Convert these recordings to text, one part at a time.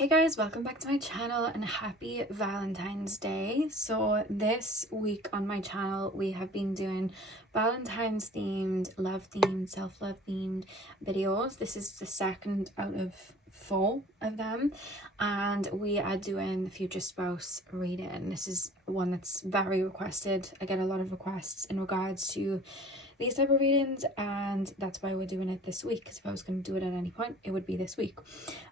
Hey guys, welcome back to my channel and happy Valentine's Day. So this week on my channel we have been doing Valentine's themed, love themed, self-love themed videos. This is the second out of 4 of them, and we are doing the future spouse reading. This is one that's very requested. I get a lot of requests in regards to these type of readings, and that's why we're doing it this week, because if I was going to do it at any point it would be this week.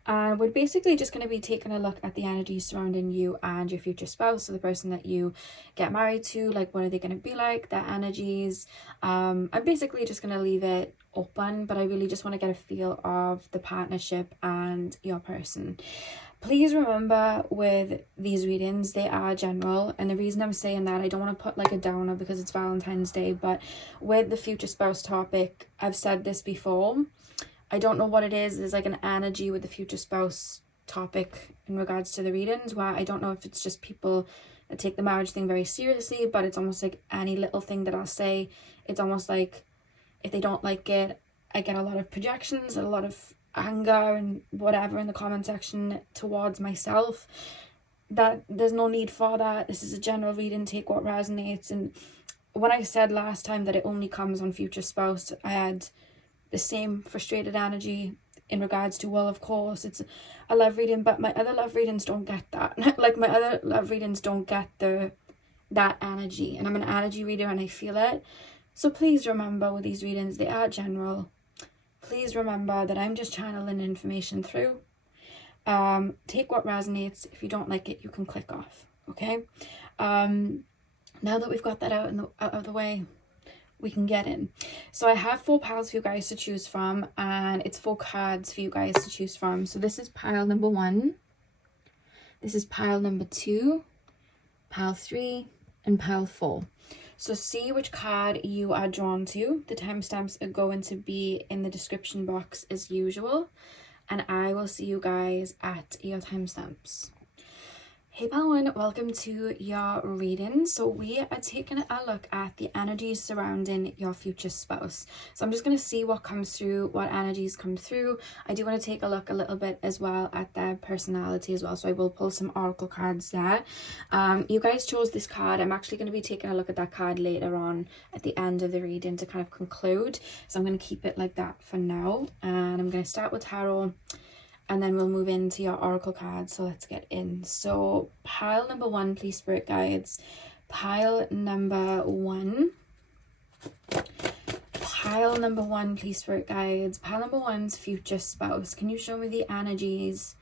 We're basically just going to be taking a look at the energies surrounding you and your future spouse, so the person that you get married to. Like, what are they going to be like, their energies. I'm basically just going to leave it open, but I really just want to get a feel of the partnership and your person. Please remember, with these readings, they are general, and the reason I'm saying that, I don't want to put like a downer because it's Valentine's Day, but with the future spouse topic, I've said this before, I don't know what it is. There's like an energy with the future spouse topic in regards to the readings where I don't know if it's just people that take the marriage thing very seriously, but it's almost like any little thing that I'll say, it's almost like if they don't like it, I get a lot of projections, a lot of anger and whatever in the comment section towards myself. That there's no need for that. This is a general reading, take what resonates. And when I said last time that it only comes on future spouse, I had the same frustrated energy in regards to, well, of course it's a love reading, but my other love readings don't get that. Like, my other love readings don't get that energy, and I'm an energy reader and I feel it. So please remember, with these readings, they are general. Please remember that I'm just channeling information through. Take what resonates. If you don't like it, you can click off, okay? Now that we've got that out of the way, we can get in. So I have 4 piles for you guys to choose from, and it's 4 cards for you guys to choose from. So this is pile number 1, this is pile number 2, pile 3, and pile 4. So see which card you are drawn to. The timestamps are going to be in the description box as usual, and I will see you guys at your timestamps. Hey pile 1, welcome to your reading. So we are taking a look at the energies surrounding your future spouse. So I'm just going to see what comes through, what energies come through. I do want to take a look a little bit as well at their personality as well, so I will pull some oracle cards there. You guys chose this card. I'm actually going to be taking a look at that card later on at the end of the reading to kind of conclude, so I'm going to keep it like that for now, and I'm going to start with tarot, and then we'll move into your oracle cards. So let's get in. So pile number 1, please, spirit guides. Pile number 1. Pile number 1, please, spirit guides. Pile number 1's future spouse. Can you show me the energies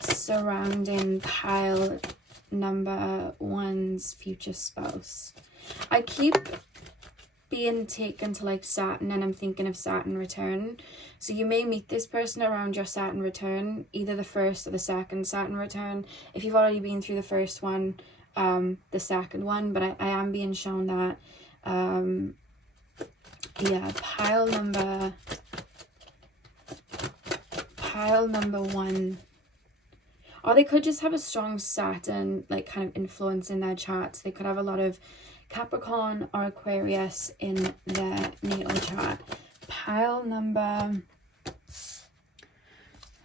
surrounding pile number 1's future spouse? I keep being taken to like Saturn, and I'm thinking of Saturn return. So you may meet this person around your Saturn return, either the first or the second Saturn return. If you've already been through the first one, the second one, but I am being shown that yeah, pile number 1, or they could just have a strong Saturn like kind of influence in their charts. They could have a lot of Capricorn or Aquarius in their natal chart. Pile number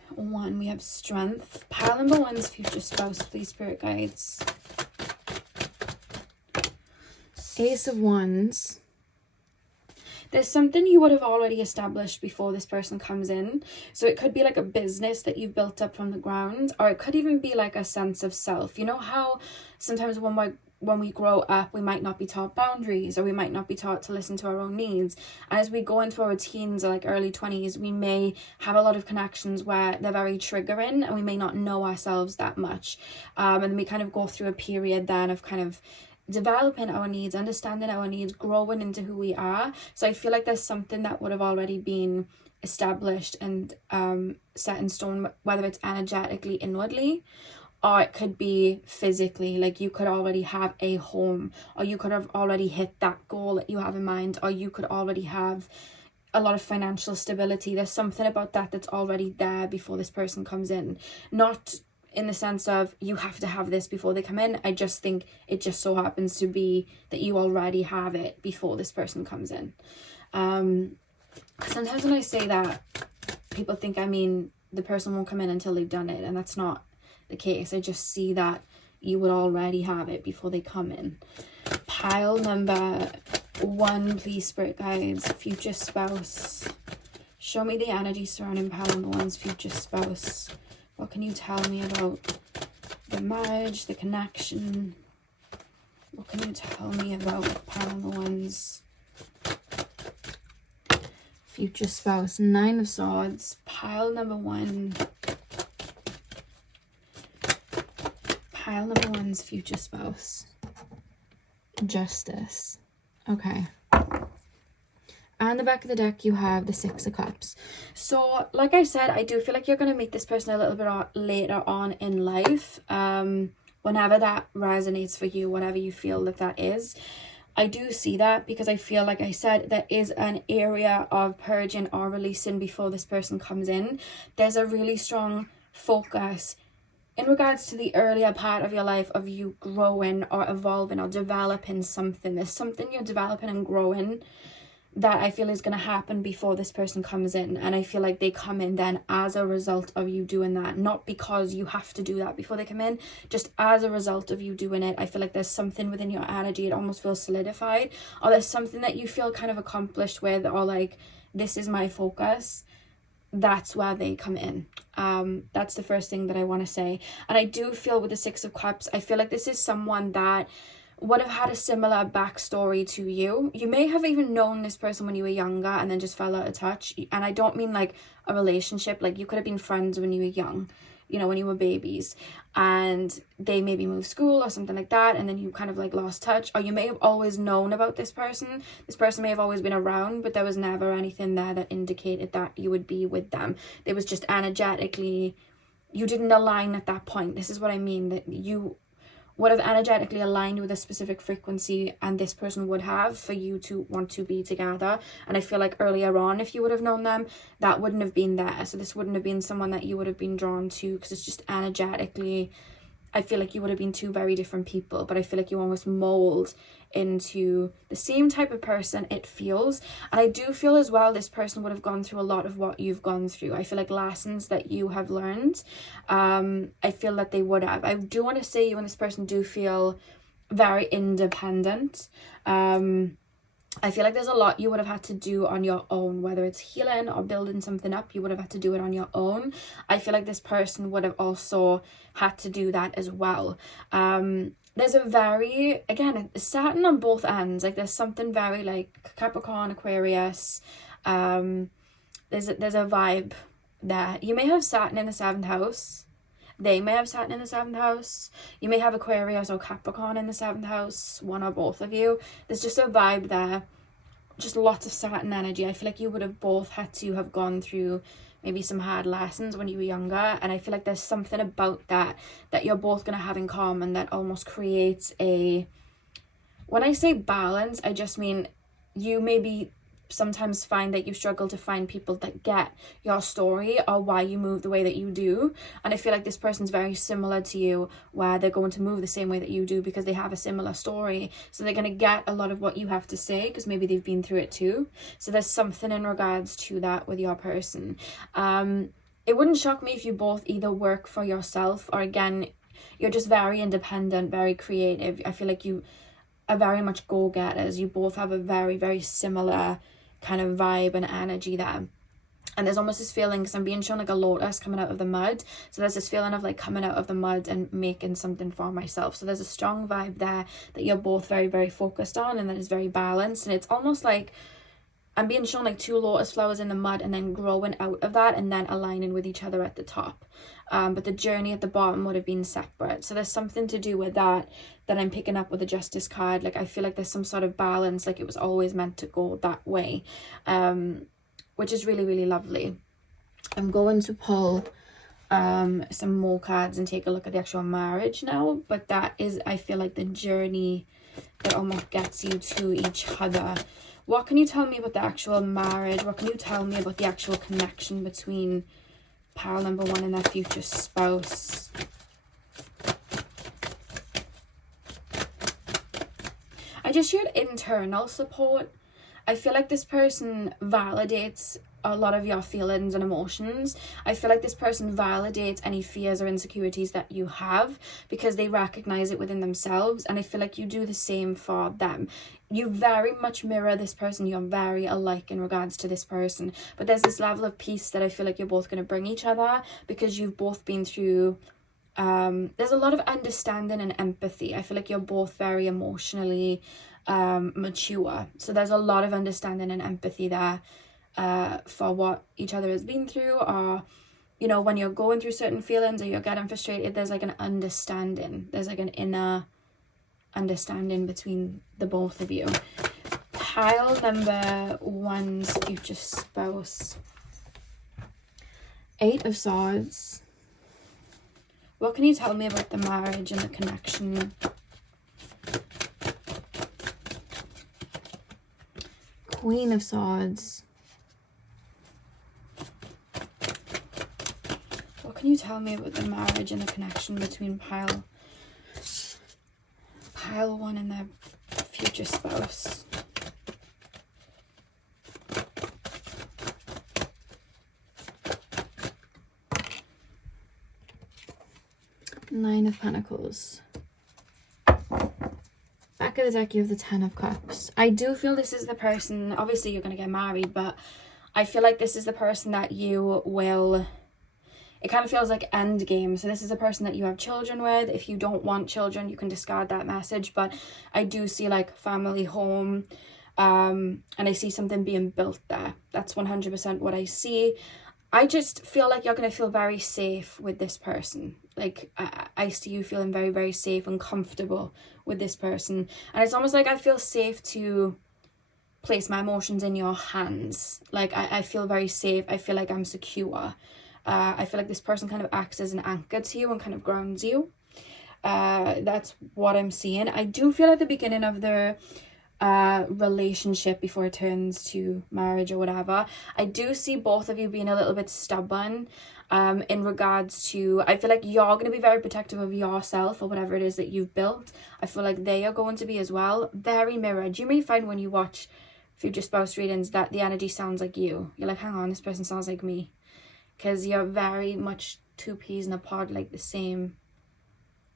1, we have strength. Pile number 1's future spouse, please, spirit guides. Ace of Wands. There's something you would have already established before this person comes in. So it could be like a business that you've built up from the ground, or it could even be like a sense of self. You know how sometimes when we grow up, we might not be taught boundaries, or we might not be taught to listen to our own needs. And as we go into our teens or like early 20s, we may have a lot of connections where they're very triggering, and we may not know ourselves that much. And we kind of go through a period then of kind of developing our needs, understanding our needs, growing into who we are. So I feel like there's something that would have already been established and set in stone, whether it's energetically inwardly, or it could be physically. Like, you could already have a home, or you could have already hit that goal that you have in mind, or you could already have a lot of financial stability. There's something about that that's already there before this person comes in. Not in the sense of you have to have this before they come in. I just think it just so happens to be that you already have it before this person comes in. Sometimes when I say that, people think I mean the person won't come in until they've done it, and that's not the case. I just see that you would already have it before they come in. Pile number 1, please, Spirit Guides. Future spouse. Show me the energy surrounding pile number 1's future spouse. What can you tell me about the marriage, the connection? What can you tell me about pile number 1's future spouse? 9 of Swords. Pile number 1. Pile number 1's future spouse. Justice. Okay. And the back of the deck, you have the 6 of Cups. So, like I said, I do feel like you're going to meet this person a little bit later on in life. Whenever that resonates for you, whatever you feel that is. I do see that because I feel, like I said, there is an area of purging or releasing before this person comes in. There's a really strong focus in regards to the earlier part of your life of you growing or evolving or developing something. There's something you're developing and growing that I feel is going to happen before this person comes in. And I feel like they come in then as a result of you doing that. Not because you have to do that before they come in. Just as a result of you doing it. I feel like there's something within your energy. It almost feels solidified. Or there's something that you feel kind of accomplished with. Or like, this is my focus. That's where they come in. That's the first thing that I want to say. And I do feel with the 6 of Cups, I feel like this is someone that would have had a similar backstory to you. You may have even known this person when you were younger and then just fell out of touch. And I don't mean like a relationship. Like, you could have been friends when you were young, you know, when you were babies, and they maybe moved school or something like that, and then you kind of like lost touch. Or you may have always known about this person. This person may have always been around, but there was never anything there that indicated that you would be with them. It was just energetically, you didn't align at that point. This is what I mean, that you would have energetically aligned with a specific frequency, and this person would have, for you to want to be together. And I feel like earlier on, if you would have known them, that wouldn't have been there. So this wouldn't have been someone that you would have been drawn to, because it's just energetically, I feel like you would have been 2 very different people. But I feel like you almost mold into the same type of person, it feels. And I do feel as well this person would have gone through a lot of what you've gone through. I feel like lessons that you have learned, I feel that they would have. I do want to say you and this person do feel very independent. I feel like there's a lot you would have had to do on your own, whether it's healing or building something up. You would have had to do it on your own. I feel like this person would have also had to do that as well. There's a very, again, Saturn on both ends. Like, there's something very like Capricorn, Aquarius. There's a vibe there. You may have Saturn in the 7th house. They may have Saturn in the 7th house. You may have Aquarius or Capricorn in the 7th house. One or both of you. There's just a vibe there. Just lots of Saturn energy. I feel like you would have both had to have gone through maybe some hard lessons when you were younger. And I feel like there's something about that you're both going to have in common that almost creates a... When I say balance, I just mean you maybe sometimes find that you struggle to find people that get your story or why you move the way that you do. And I feel like this person's very similar to you, where they're going to move the same way that you do because they have a similar story. So they're going to get a lot of what you have to say because maybe they've been through it too. So there's something in regards to that with your person. It wouldn't shock me if you both either work for yourself or, again, you're just very independent, very creative. I feel like you are very much go-getters. You both have a very, very similar kind of vibe and energy there. And there's almost this feeling, because I'm being shown like a lotus coming out of the mud, so there's this feeling of like coming out of the mud and making something for myself. So there's a strong vibe there that you're both very, very focused on, and that is very balanced. And it's almost like I'm being shown like 2 lotus flowers in the mud and then growing out of that and then aligning with each other at the top. But the journey at the bottom would have been separate. So there's something to do with that I'm picking up with the Justice card. Like, I feel like there's some sort of balance, like it was always meant to go that way, which is really, really lovely. I'm going to pull some more cards and take a look at the actual marriage now. But that is, I feel like, the journey that almost gets you to each other. What can you tell me about the actual marriage? What can you tell me about the actual connection between pile number 1 and their future spouse? I just heard internal support. I feel like this person validates a lot of your feelings and emotions. I feel like this person validates any fears or insecurities that you have because they recognize it within themselves, and I feel like you do the same for them. You very much mirror this person. You're very alike in regards to this person, but there's this level of peace that I feel like you're both going to bring each other because you've both been through there's a lot of understanding and empathy. I feel like you're both very emotionally mature, so there's a lot of understanding and empathy there for what each other has been through, or you know, when you're going through certain feelings or you're getting frustrated, there's like an understanding, there's like an inner understanding between the both of you. Pile number 1's future spouse. 8 of Swords. What can you tell me about the marriage and the connection? Queen of Swords. What can you tell me about the marriage and the connection between pile 1 and their future spouse? Nine of Pentacles. Back of the deck, you have the 10 of Cups. I do feel this is the person, obviously you're going to get married, but I feel like this is the person that you will, it kind of feels like end game. So this is a person that you have children with. If you don't want children, you can discard that message, but I do see like family, home, and I see something being built there. That's 100% what I see. I just feel like you're going to feel very safe with this person. Like, I see you feeling very, very safe and comfortable with this person. And it's almost like I feel safe to place my emotions in your hands. Like, I feel very safe. I feel like I'm secure. I feel like this person kind of acts as an anchor to you and kind of grounds you. That's what I'm seeing. I do feel at the beginning of the relationship, before it turns to marriage or whatever, I do see both of you being a little bit stubborn in regards to, I feel like you're going to be very protective of yourself or whatever it is that you've built. I feel like they are going to be as well. Very mirrored. You may find when you watch future spouse readings that the energy sounds like you. You're like, hang on, this person sounds like me, because you're very much two peas in a pod, like the same,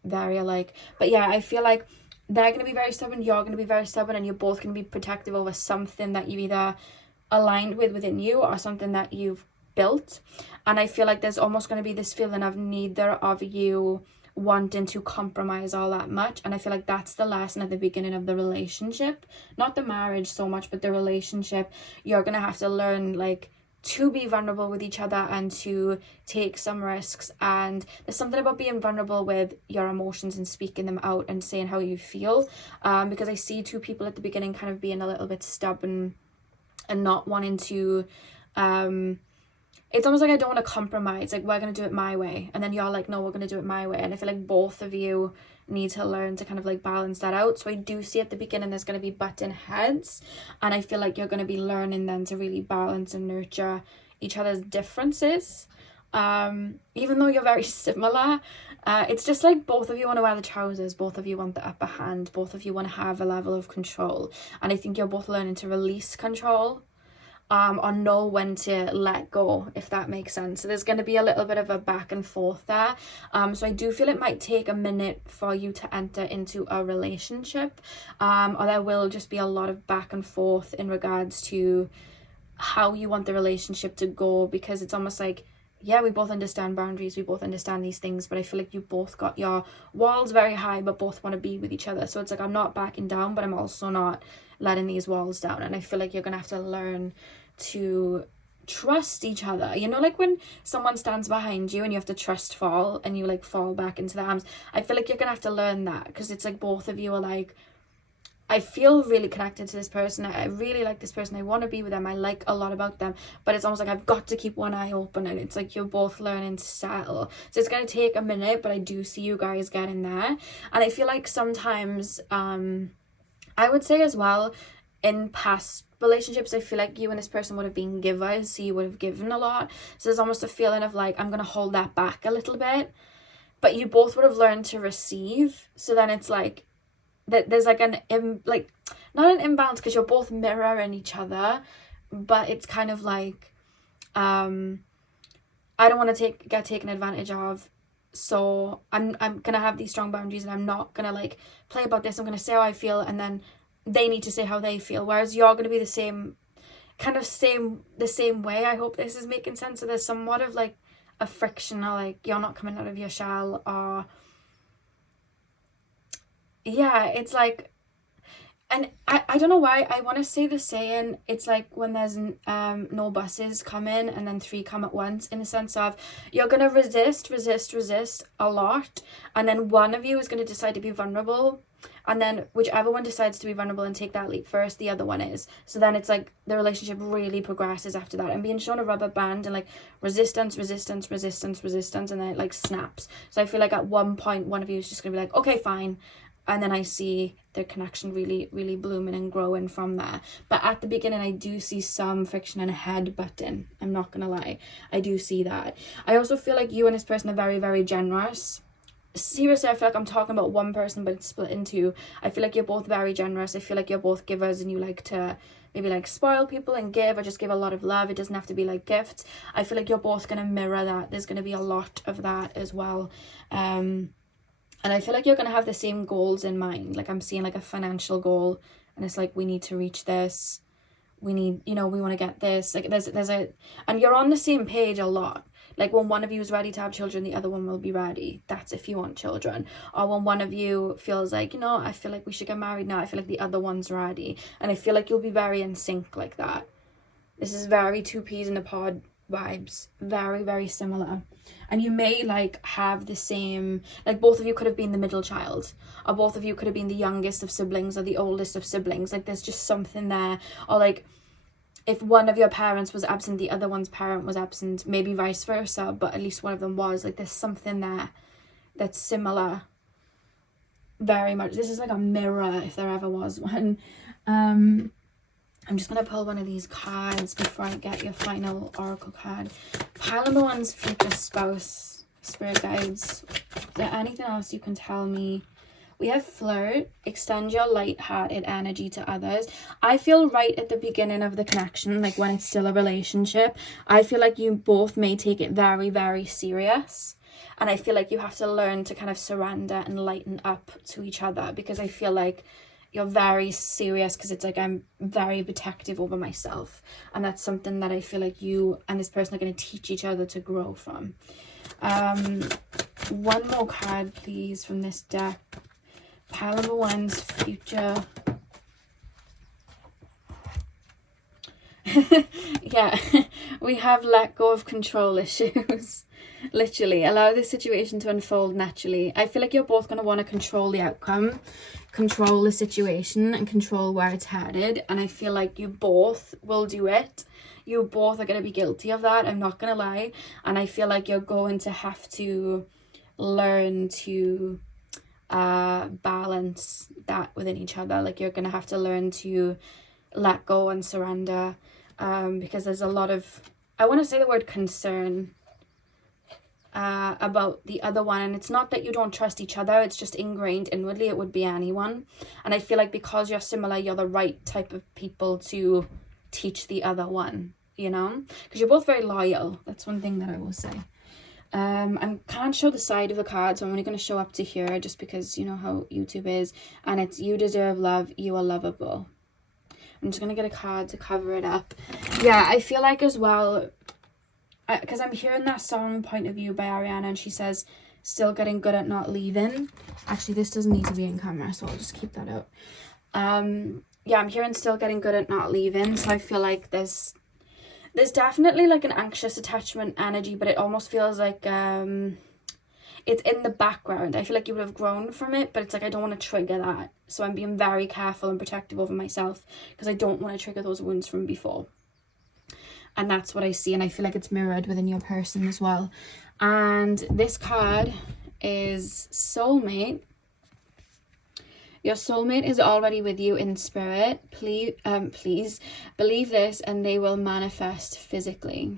very alike. But yeah, I feel like they're going to be very stubborn, you're going to be very stubborn, and you're both going to be protective over something that you either aligned with within you or something that you've built. And I feel like there's almost going to be this feeling of neither of you wanting to compromise all that much. And I feel like that's the lesson at the beginning of the relationship, not the marriage so much, but the relationship. You're going to have to learn, like, to be vulnerable with each other and to take some risks. And there's something about being vulnerable with your emotions and speaking them out and saying how you feel, because I see two people at the beginning kind of being a little bit stubborn and not wanting to it's almost like, I don't want to compromise, like, we're going to do it my way, and then you're like, no, we're going to do it my way. And I feel like both of you need to learn to kind of like balance that out. So I do see at the beginning there's going to be butting heads, and I feel like you're going to be learning then to really balance and nurture each other's differences, even though you're very similar. It's just like both of you want to wear the trousers, both of you want the upper hand, both of you want to have a level of control, and I think you're both learning to release control, or know when to let go, if that makes sense. So there's going to be a little bit of a back and forth there. So I do feel it might take a minute for you to enter into a relationship, or there will just be a lot of back and forth in regards to how you want the relationship to go, because it's almost like, yeah, we both understand boundaries, we both understand these things, but I feel like you both got your walls very high, but both want to be with each other. So it's like, I'm not backing down, but I'm also not letting these walls down. And I feel like you're going to have to learn to trust each other. You know, like when someone stands behind you and you have to trust fall and you like fall back into their arms. I feel like you're gonna have to learn that, because it's like both of you are like, I feel really connected to this person, I really like this person, I want to be with them, I like a lot about them, but it's almost like I've got to keep one eye open, and it's like you're both learning to settle. So it's going to take a minute, but I do see you guys getting there. And I feel like sometimes I would say as well, in past relationships, I feel like you and this person would have been givers, so you would have given a lot. So there's almost a feeling of like, I'm going to hold that back a little bit, but you both would have learned to receive. So then it's like, that there's like not an imbalance, because you're both mirroring each other, but it's kind of like I don't want to get taken advantage of. So I'm gonna have these strong boundaries, and I'm not gonna like play about this. I'm gonna say how I feel, and then they need to say how they feel. Whereas you're gonna be the same way. I hope this is making sense. So there's somewhat of like a friction, or like you're not coming out of your shell, or yeah, it's like. And I don't know why I want to say the saying, it's like when there's no buses come in and then 3 come at once, in the sense of you're going to resist a lot, and then one of you is going to decide to be vulnerable, and then whichever one decides to be vulnerable and take that leap first, the other one is. So then it's like the relationship really progresses after that, and being shown a rubber band and like resistance, and then it like snaps. So I feel like at one point one of you is just going to be like, okay, fine. And then I see the connection really, really blooming and growing from there. But at the beginning, I do see some friction and a headbutting. I'm not going to lie. I do see that. I also feel like you and this person are very, very generous. Seriously, I feel like I'm talking about one person, but it's split in 2. I feel like you're both very generous. I feel like you're both givers, and you like to maybe like spoil people and give, or just give a lot of love. It doesn't have to be like gifts. I feel like you're both going to mirror that. There's going to be a lot of that as well. And I feel like you're going to have the same goals in mind. Like I'm seeing like a financial goal, and it's like, we need to reach this. We need, we want to get this. Like and you're on the same page a lot. Like when one of you is ready to have children, the other one will be ready. That's if you want children. Or when one of you feels like, I feel like we should get married now, I feel like the other one's ready. And I feel like you'll be very in sync like that. This is very 2 peas in a pod vibes. Very, very similar. And you may like have the same, like both of you could have been the middle child, or both of you could have been the youngest of siblings or the oldest of siblings. Like there's just something there. Or like if one of your parents was absent, the other one's parent was absent, maybe vice versa, but at least one of them was. Like there's something there that's similar. Very much. This is like a mirror, if there ever was one. I'm just going to pull one of these cards before I get your final oracle card. Pile number 1's future spouse, spirit guides. Is there anything else you can tell me? We have flirt, extend your light-hearted energy to others. I feel right at the beginning of the connection, like when it's still a relationship, I feel like you both may take it very, very serious. And I feel like you have to learn to kind of surrender and lighten up to each other, because I feel like you're very serious, because it's like I'm very protective over myself, and that's something that I feel like you and this person are going to teach each other to grow from. One more card please from this deck. Pile number 1's future. Yeah, we have let go of control issues. Literally allow the situation to unfold naturally. I feel like you're both going to want to control the outcome, control the situation, and control where it's headed, and I feel like you both will do it. You both are going to be guilty of that, I'm not going to lie. And I feel like you're going to have to learn to balance that within each other. Like you're going to have to learn to let go and surrender, because there's a lot of, I want to say the word concern about the other one, and it's not that you don't trust each other, it's just ingrained inwardly. It would be anyone, and I feel like because you're similar, you're the right type of people to teach the other one, because you're both very loyal. That's one thing that I will say. I can't show the side of the card, so I'm only going to show up to here, just because you know how YouTube is, and it's you deserve love, you are lovable. I'm just going to get a card to cover it up. Yeah, I feel like as well, because I'm hearing that song Point of View by Ariana, and she says still getting good at not leaving. Actually, this doesn't need to be in camera, so I'll just keep that out. Yeah, I'm hearing still getting good at not leaving, so I feel like there's definitely like an anxious attachment energy, but it almost feels like it's in the background. I feel like you would have grown from it, but it's like I don't want to trigger that, so I'm being very careful and protective over myself, because I don't want to trigger those wounds from before. And that's what I see, and I feel like it's mirrored within your person as well. And this card is soulmate. Your soulmate is already with you in spirit. Please believe this, and they will manifest physically.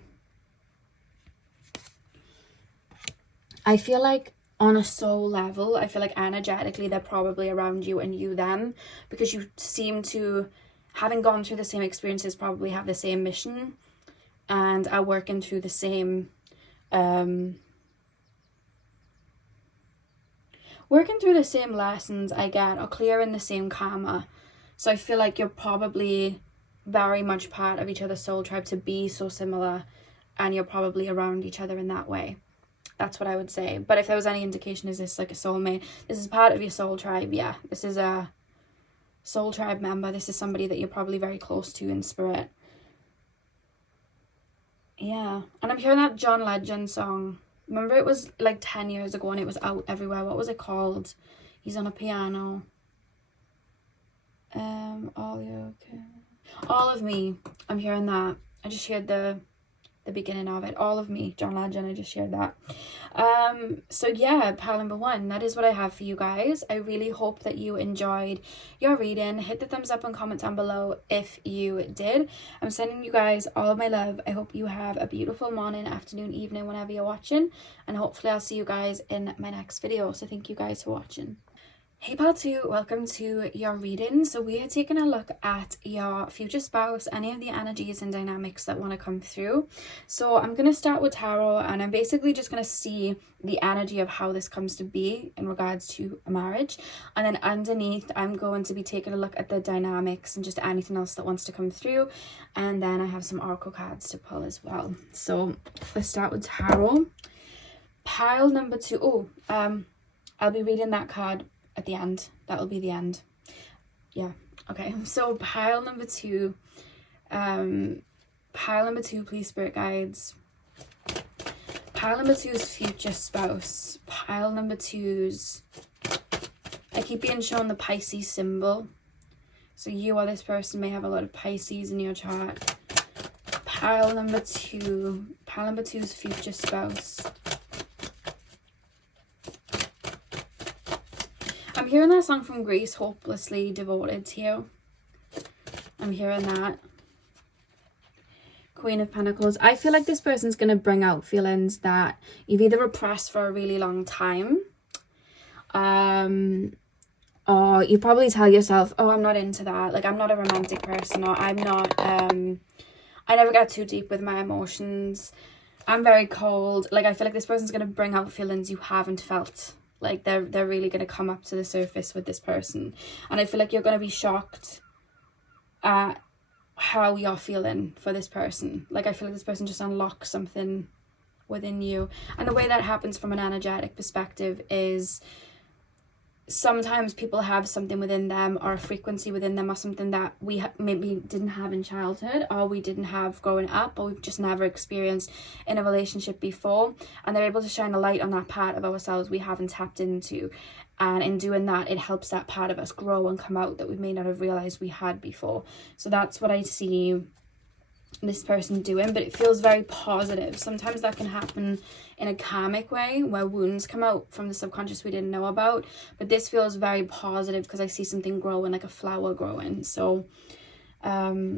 I feel like on a soul level, I feel like energetically they're probably around you and you them, because you seem to, having gone through the same experiences, probably have the same mission. and are working through the same lessons, I get, or clearing the same karma. So I feel like you're probably very much part of each other's soul tribe to be so similar, and you're probably around each other in that way. That's what I would say. But if there was any indication, is this like a soulmate? This is part of your soul tribe. Yeah, this is a soul tribe member. This is somebody that you're probably very close to in spirit. Yeah. And I'm hearing that John Legend song. Remember, it was like 10 years ago and it was out everywhere. What was it called? He's on a piano. All you okay? All of Me. I'm hearing that. I just heard the beginning of it. All of Me, John Legend. I just shared that. So yeah, pile number 1, that is what I have for you guys. I really hope that you enjoyed your reading. Hit the thumbs up and comment down below if you did. I'm sending you guys all of my love. I hope you have a beautiful morning, afternoon, evening, whenever you're watching, and hopefully I'll see you guys in my next video. So thank you guys for watching. Hey pal 2, welcome to your reading. So we are taking a look at your future spouse, any of the energies and dynamics that want to come through. So I'm going to start with tarot, and I'm basically just going to see the energy of how this comes to be in regards to a marriage. And then underneath, I'm going to be taking a look at the dynamics and just anything else that wants to come through. And then I have some oracle cards to pull as well. So let's start with tarot. Pile number 2. I'll be reading that card at the end. That'll be the end. Yeah, okay. So pile number 2, please, spirit guides. Pile number 2's future spouse. Pile number 2's, I keep being shown the Pisces symbol, so you or this person may have a lot of Pisces in your chart. Pile number 2's future spouse. I'm hearing that song from Greece, Hopelessly Devoted to You. I'm hearing that. Queen of Pentacles. I feel like this person's going to bring out feelings that you've either repressed for a really long time. Or you probably tell yourself, oh, I'm not into that. Like, I'm not a romantic person. Or I'm not, I never get too deep with my emotions. I'm very cold. Like, I feel like this person's going to bring out feelings you haven't felt. Like, they're really going to come up to the surface with this person. And I feel like you're going to be shocked at how you're feeling for this person. Like, I feel like this person just unlocks something within you. And the way that happens from an energetic perspective is sometimes people have something within them, or a frequency within them, or something that we maybe didn't have in childhood, or we didn't have growing up, or we've just never experienced in a relationship before, and they're able to shine a light on that part of ourselves we haven't tapped into, and in doing that it helps that part of us grow and come out that we may not have realized we had before. So that's what I see this person doing, but it feels very positive. Sometimes that can happen in a karmic way, where wounds come out from the subconscious we didn't know about, but this feels very positive because I see something growing, like a flower growing. So yeah,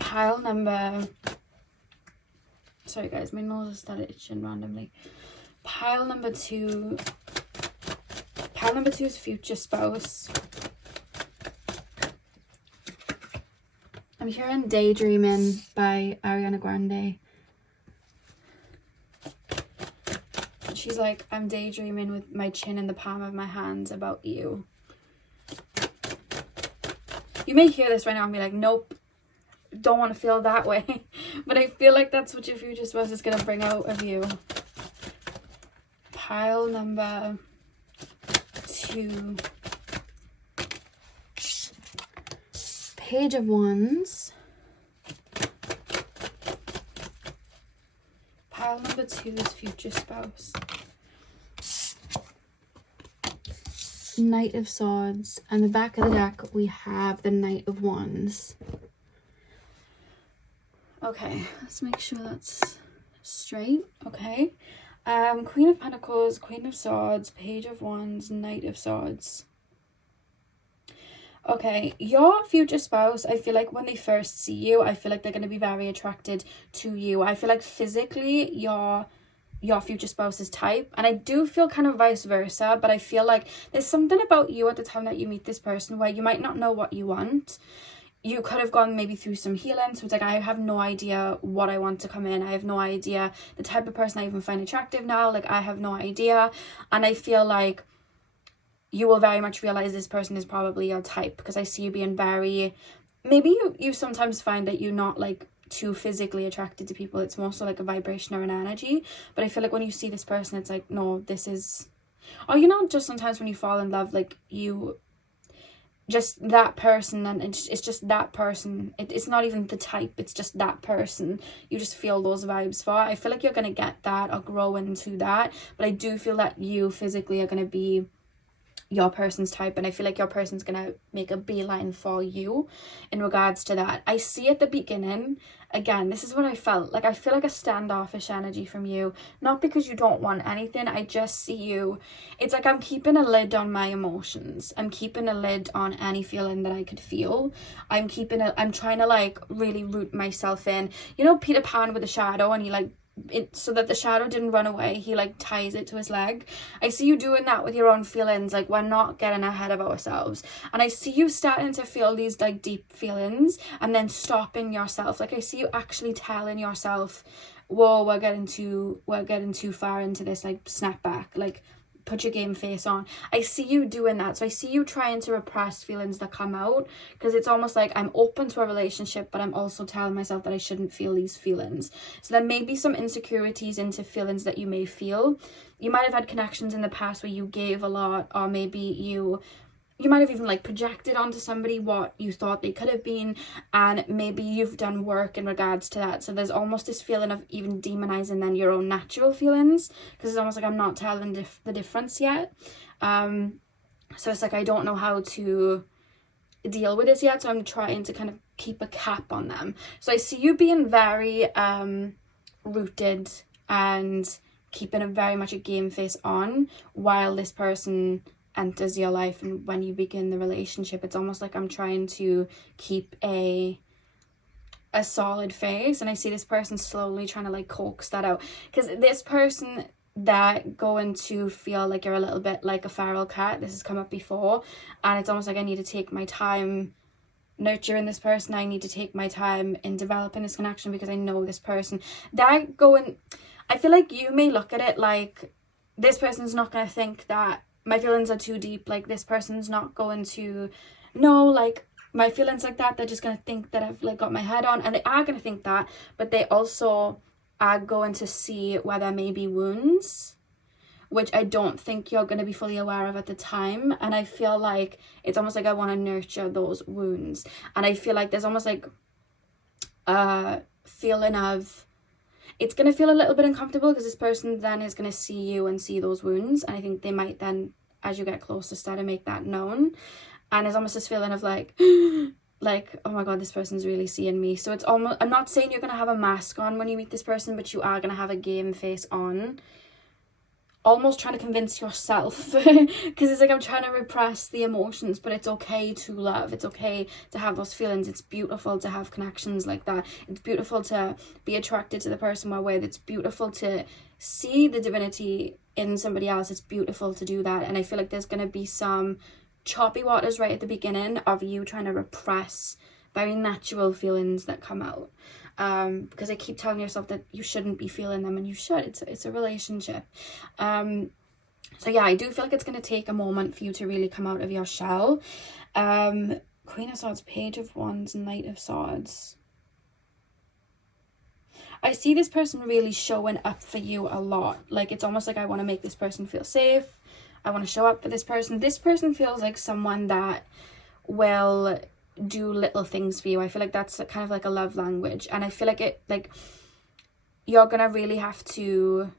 pile number, sorry guys, my nose has started itching randomly. Pile number 2 is future spouse. I'm hearing Daydreaming by Ariana Grande. She's like, I'm daydreaming with my chin in the palm of my hands about you. You may hear this right now and be like, nope, don't want to feel that way. But I feel like that's what your future spouse is going to bring out of you. Pile number 2. Page of Wands. Pile number 2 is future spouse. Knight of Swords. And the back of the deck we have the Knight of Wands. Okay, let's make sure that's straight. Okay. Queen of Pentacles, Queen of Swords, Page of Wands, Knight of Swords. Okay, your future spouse, I feel like when they first see you, I feel like they're going to be very attracted to you. I feel like physically your future spouse's type, and I do feel kind of vice versa, but I feel like there's something about you at the time that you meet this person where you might not know what you want. you could have gone maybe through some healing. So it's like, I have no idea what I want to come in. I have no idea the type of person I even find attractive now. Like, I have no idea. And I feel like you will very much realize this person is probably your type, because I see you being very, maybe you sometimes find that you're not like too physically attracted to people. It's more so like a vibration or an energy. But I feel like when you see this person, it's like, no, this is, or you know, just sometimes when you fall in love, like you just that person, and it's just that person. It's not even the type, it's just that person you just feel those vibes for. I feel like you're gonna get that or grow into that, but I do feel that you physically are gonna be your person's type, and I feel like your person's gonna make a beeline for you in regards to that. I see at the beginning, again, this is what I felt like. I feel like a standoffish energy from you, not because you don't want anything. I just see you, it's like I'm keeping a lid on my emotions. I'm keeping a lid on any feeling that I could feel. I'm trying to like really root myself in, you know, Peter Pan with the shadow, and he like it so that the shadow didn't run away, he like ties it to his leg. I see you doing that with your own feelings. Like, we're not getting ahead of ourselves, and I see you starting to feel these like deep feelings and then stopping yourself. Like, I see you actually telling yourself, whoa, we're getting too far into this, like snap back, like put your game face on. I see you doing that. So I see you trying to repress feelings that come out, because it's almost like I'm open to a relationship, but I'm also telling myself that I shouldn't feel these feelings. So there may be some insecurities into feelings that you may feel. You might have had connections in the past where you gave a lot, or maybe you might have even like projected onto somebody what you thought they could have been, and maybe you've done work in regards to that. So there's almost this feeling of even demonizing then your own natural feelings, because it's almost like I'm not telling the difference yet. So it's like I don't know how to deal with this yet, so I'm trying to kind of keep a cap on them. So I see you being very rooted and keeping a very much a game face on while this person enters your life, and when you begin the relationship, it's almost like I'm trying to keep a solid face, and I see this person slowly trying to like coax that out, because this person that going to feel like you're a little bit like a feral cat. This has come up before, and it's almost like I need to take my time nurturing this person. I need to take my time in developing this connection, because I know this person that going, I feel like you may look at it like this person's not going to think that my feelings are too deep. Like, this person's not going to know like my feelings like that. They're just going to think that I've like got my head on, and they are going to think that, but they also are going to see where there may be wounds, which I don't think you're going to be fully aware of at the time. And I feel like it's almost like I want to nurture those wounds, and I feel like there's almost like a feeling of, it's going to feel a little bit uncomfortable, because this person then is going to see you and see those wounds, and I think they might then, as you get closer, start to make that known. And there's almost this feeling of like like, oh my god, this person's really seeing me. So it's almost, I'm not saying you're going to have a mask on when you meet this person, but you are going to have a game face on, almost trying to convince yourself, because it's like I'm trying to repress the emotions, but it's okay to love. It's okay to have those feelings. It's beautiful to have connections like that. It's beautiful to be attracted to the person we're with. It's beautiful to see the divinity in somebody else. It's beautiful to do that. And I feel like there's going to be some choppy waters right at the beginning of you trying to repress very natural feelings that come out. Because I keep telling yourself that you shouldn't be feeling them, and you should. It's a relationship. So yeah, I do feel like it's going to take a moment for you to really come out of your shell. Queen of Swords, Page of Wands, Knight of Swords. I see this person really showing up for you a lot. Like, it's almost like I want to make this person feel safe. I want to show up for this person. This person feels like someone that will do little things for you. I feel like that's kind of like a love language, and I feel like it, like, you're gonna really have to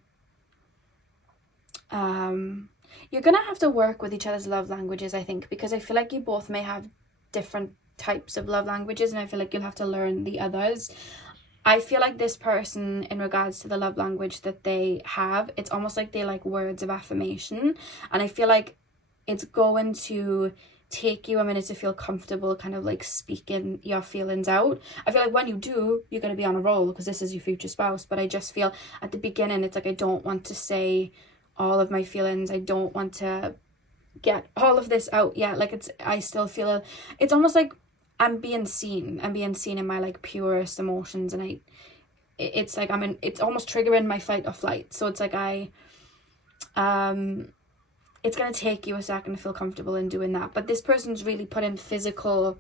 you're gonna have to work with each other's love languages, I think, because I feel like you both may have different types of love languages, and I feel like you'll have to learn the others. I feel like this person, in regards to the love language that they have, it's almost like they like words of affirmation, and I feel like it's going to take you a minute to feel comfortable kind of like speaking your feelings out. I feel like when you do, you're going to be on a roll, because this is your future spouse, but I just feel at the beginning it's like I don't want to say all of my feelings. I don't want to get all of this out yet. Like, I still feel it's almost like I'm being seen. I'm being seen in my like purest emotions, and it's like it's almost triggering my fight or flight. So it's like it's gonna take you a second to feel comfortable in doing that. But this person's really put in physical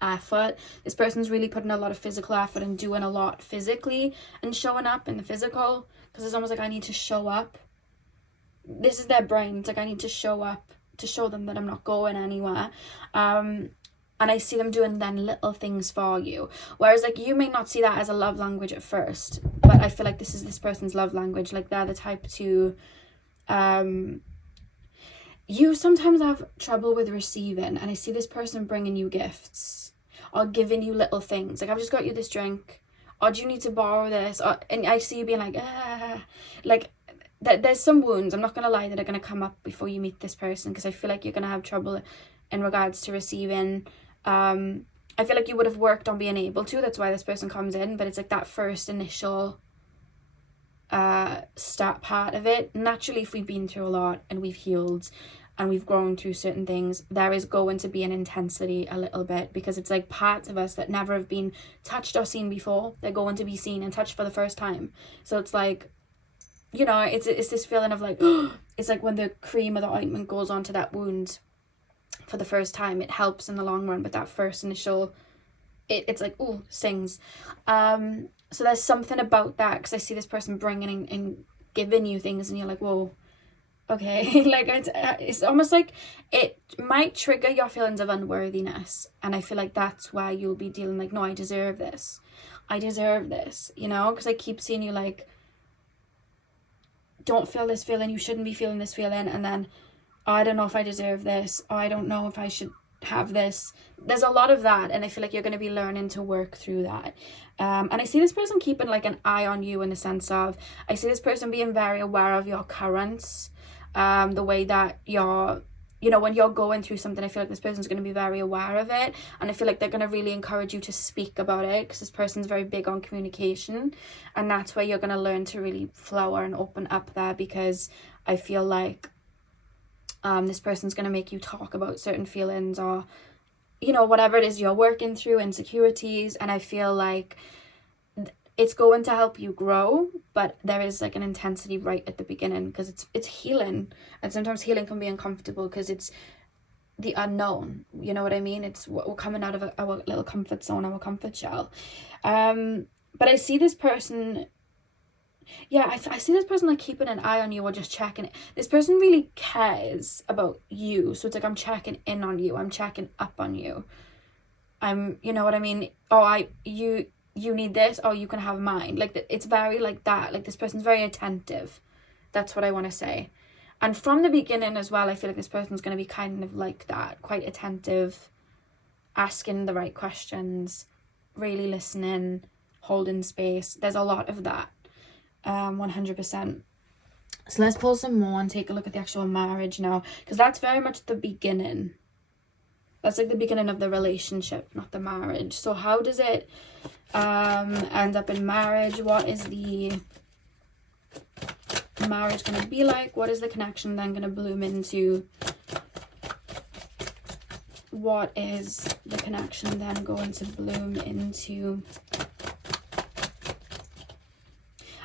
effort. This person's really putting a lot of physical effort and doing a lot physically and showing up in the physical, because it's almost like I need to show up. This is their brain. It's like I need to show up to show them that I'm not going anywhere. And I see them doing then little things for you. Whereas like you may not see that as a love language at first, but I feel like this is this person's love language. Like they're the type to, you sometimes have trouble with receiving, and I see this person bringing you gifts or giving you little things. Like, I've just got you this drink, or do you need to borrow this? Or, and I see you being like, like, there's some wounds, I'm not going to lie, that are going to come up before you meet this person, because I feel like you're going to have trouble in regards to receiving. I feel like you would have worked on being able to, that's why this person comes in, but it's like that first initial start part of it. Naturally, if we've been through a lot and we've healed and we've grown through certain things, there is going to be an intensity a little bit, because it's like parts of us that never have been touched or seen before, they're going to be seen and touched for the first time. So it's like, you know, it's this feeling of like, it's like when the cream or the ointment goes onto that wound for the first time, it helps in the long run, but that first initial, it's like, oh, stings. So there's something about that, because I see this person bringing and giving you things, and you're like, whoa, okay. Like it's almost like it might trigger your feelings of unworthiness, and I feel like that's why you'll be dealing like, no, I deserve this, you know, because I keep seeing you like, don't feel this feeling, you shouldn't be feeling this feeling, and then, oh, I don't know if I deserve this, oh, I don't know if I should have this. There's a lot of that, and I feel like you're going to be learning to work through that. And I see this person keeping like an eye on you, in the sense of, I see this person being very aware of your currents, the way that you're, you know, when you're going through something, I feel like this person's going to be very aware of it, and I feel like they're going to really encourage you to speak about it, because this person's very big on communication, and that's where you're going to learn to really flower and open up there, because I feel like this person's going to make you talk about certain feelings, or, you know, whatever it is you're working through, insecurities, and I feel like it's going to help you grow, but there is like an intensity right at the beginning, because it's healing, and sometimes healing can be uncomfortable because it's the unknown, you know what I mean? It's we're coming out of our little comfort zone, our comfort shell. But I see this person, yeah, I see this person like keeping an eye on you, or just checking it. This person really cares about you, so it's like, I'm checking in on you, I'm checking up on you, you know what I mean? Oh, you need this, oh, you can have mine. Like, it's very like that. Like, this person's very attentive. That's what I want to say. And from the beginning as well, I feel like this person's going to be kind of like that, quite attentive, asking the right questions, really listening, holding space. There's a lot of that, 100%. So let's pull some more and take a look at the actual marriage now, because that's very much the beginning. That's like the beginning of the relationship, not the marriage. So how does it end up in marriage? What is the marriage going to be like? What is the connection then going to bloom into? What is the connection then going to bloom into?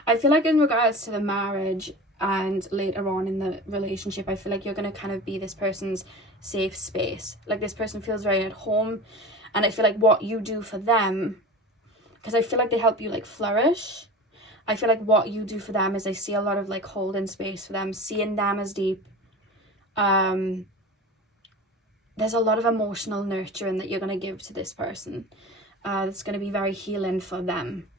I feel like in regards to the marriage and later on in the relationship, I feel like you're going to kind of be this person's safe space. Like, this person feels very at home, and I feel like what you do for them, because I feel like they help you like flourish, I feel like what you do for them is, I see a lot of like holding space for them, seeing them as deep. There's a lot of emotional nurturing that you're going to give to this person, that's going to be very healing for them.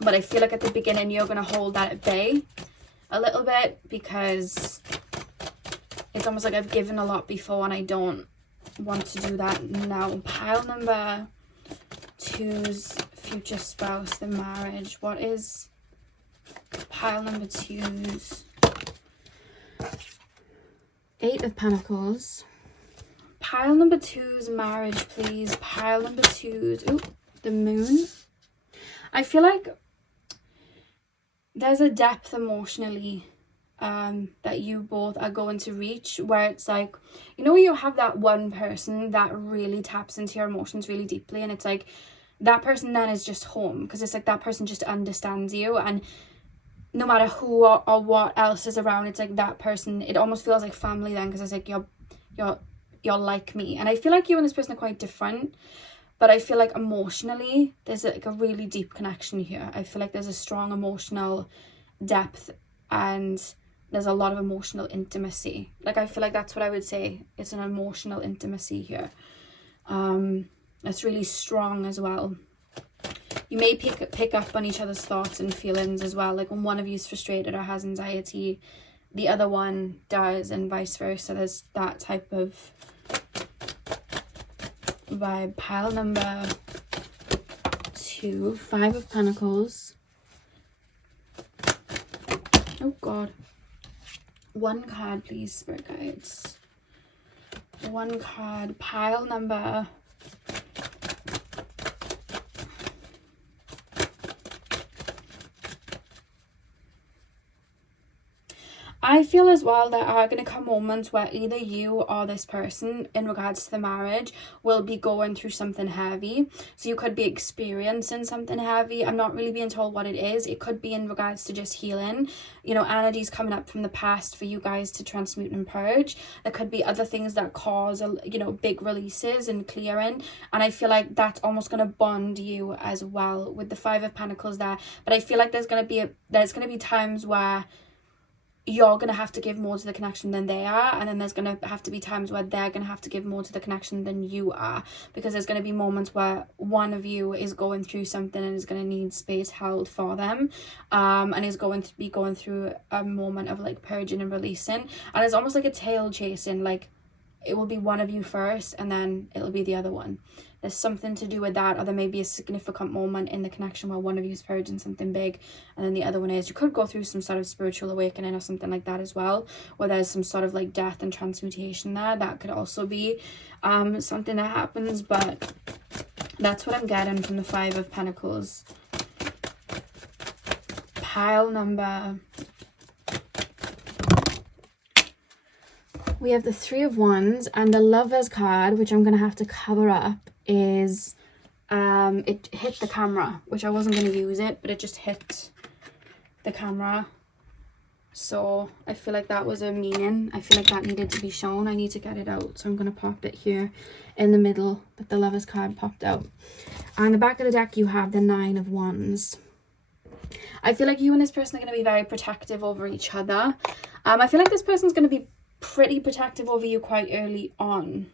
But I feel like at the beginning you're going to hold that at bay a little bit, because it's almost like I've given a lot before and I don't want to do that now. Pile number 2's future spouse, the marriage. What is pile number 2's? 8 of Pentacles. Pile number 2's marriage, please. Pile number 2's, ooh, the moon. I feel like there's a depth emotionally that you both are going to reach, where it's like, you know, you have that one person that really taps into your emotions really deeply, and it's like that person then is just home, because it's like that person just understands you, and no matter who or what else is around, it's like that person, it almost feels like family then, because it's like you're like me. And I feel like you and this person are quite different, but I feel like emotionally there's like a really deep connection here. I feel like there's a strong emotional depth, and there's a lot of emotional intimacy. Like, I feel like that's what I would say. It's an emotional intimacy here. It's really strong as well. You may pick up on each other's thoughts and feelings as well. Like when one of you is frustrated or has anxiety, the other one does, and vice versa. There's that type of vibe. Pile number 2, 5 of Pentacles. Oh God. One card, please, Spirit Guides. One card. Pile number... I feel as well there are going to come moments where either you or this person, in regards to the marriage, will be going through something heavy. So you could be experiencing something heavy. I'm not really being told what it is. It could be in regards to just healing. You know, energies coming up from the past for you guys to transmute and purge. There could be other things that cause, you know, big releases and clearing. And I feel like that's almost going to bond you as well with the 5 of Pentacles there. But I feel like there's going to be times where you're going to have to give more to the connection than they are, and then there's going to have to be times where they're going to have to give more to the connection than you are, because there's going to be moments where one of you is going through something and is going to need space held for them, and is going to be going through a moment of like purging and releasing, and it's almost like a tail chasing. Like, it will be one of you first and then it'll be the other one. There's something to do with that, or there may be a significant moment in the connection where one of you is purging something big and then the other one is. You could go through some sort of spiritual awakening or something like that as well, where there's some sort of like death and transmutation there. That could also be something that happens, but that's what I'm getting from the 5 of Pentacles. Pile number... We have the 3 of Wands, and the Lovers card, which I'm going to have to cover up, is it hit the camera, which I wasn't going to use it, but it just hit the camera. So I feel like that was a meaning. I feel like that needed to be shown. I need to get it out, so I'm going to pop it here in the middle, but the Lovers card popped out. On the back of the deck, you have the 9 of Wands. I feel like you and this person are going to be very protective over each other. I feel like this person's going to be pretty protective over you quite early on.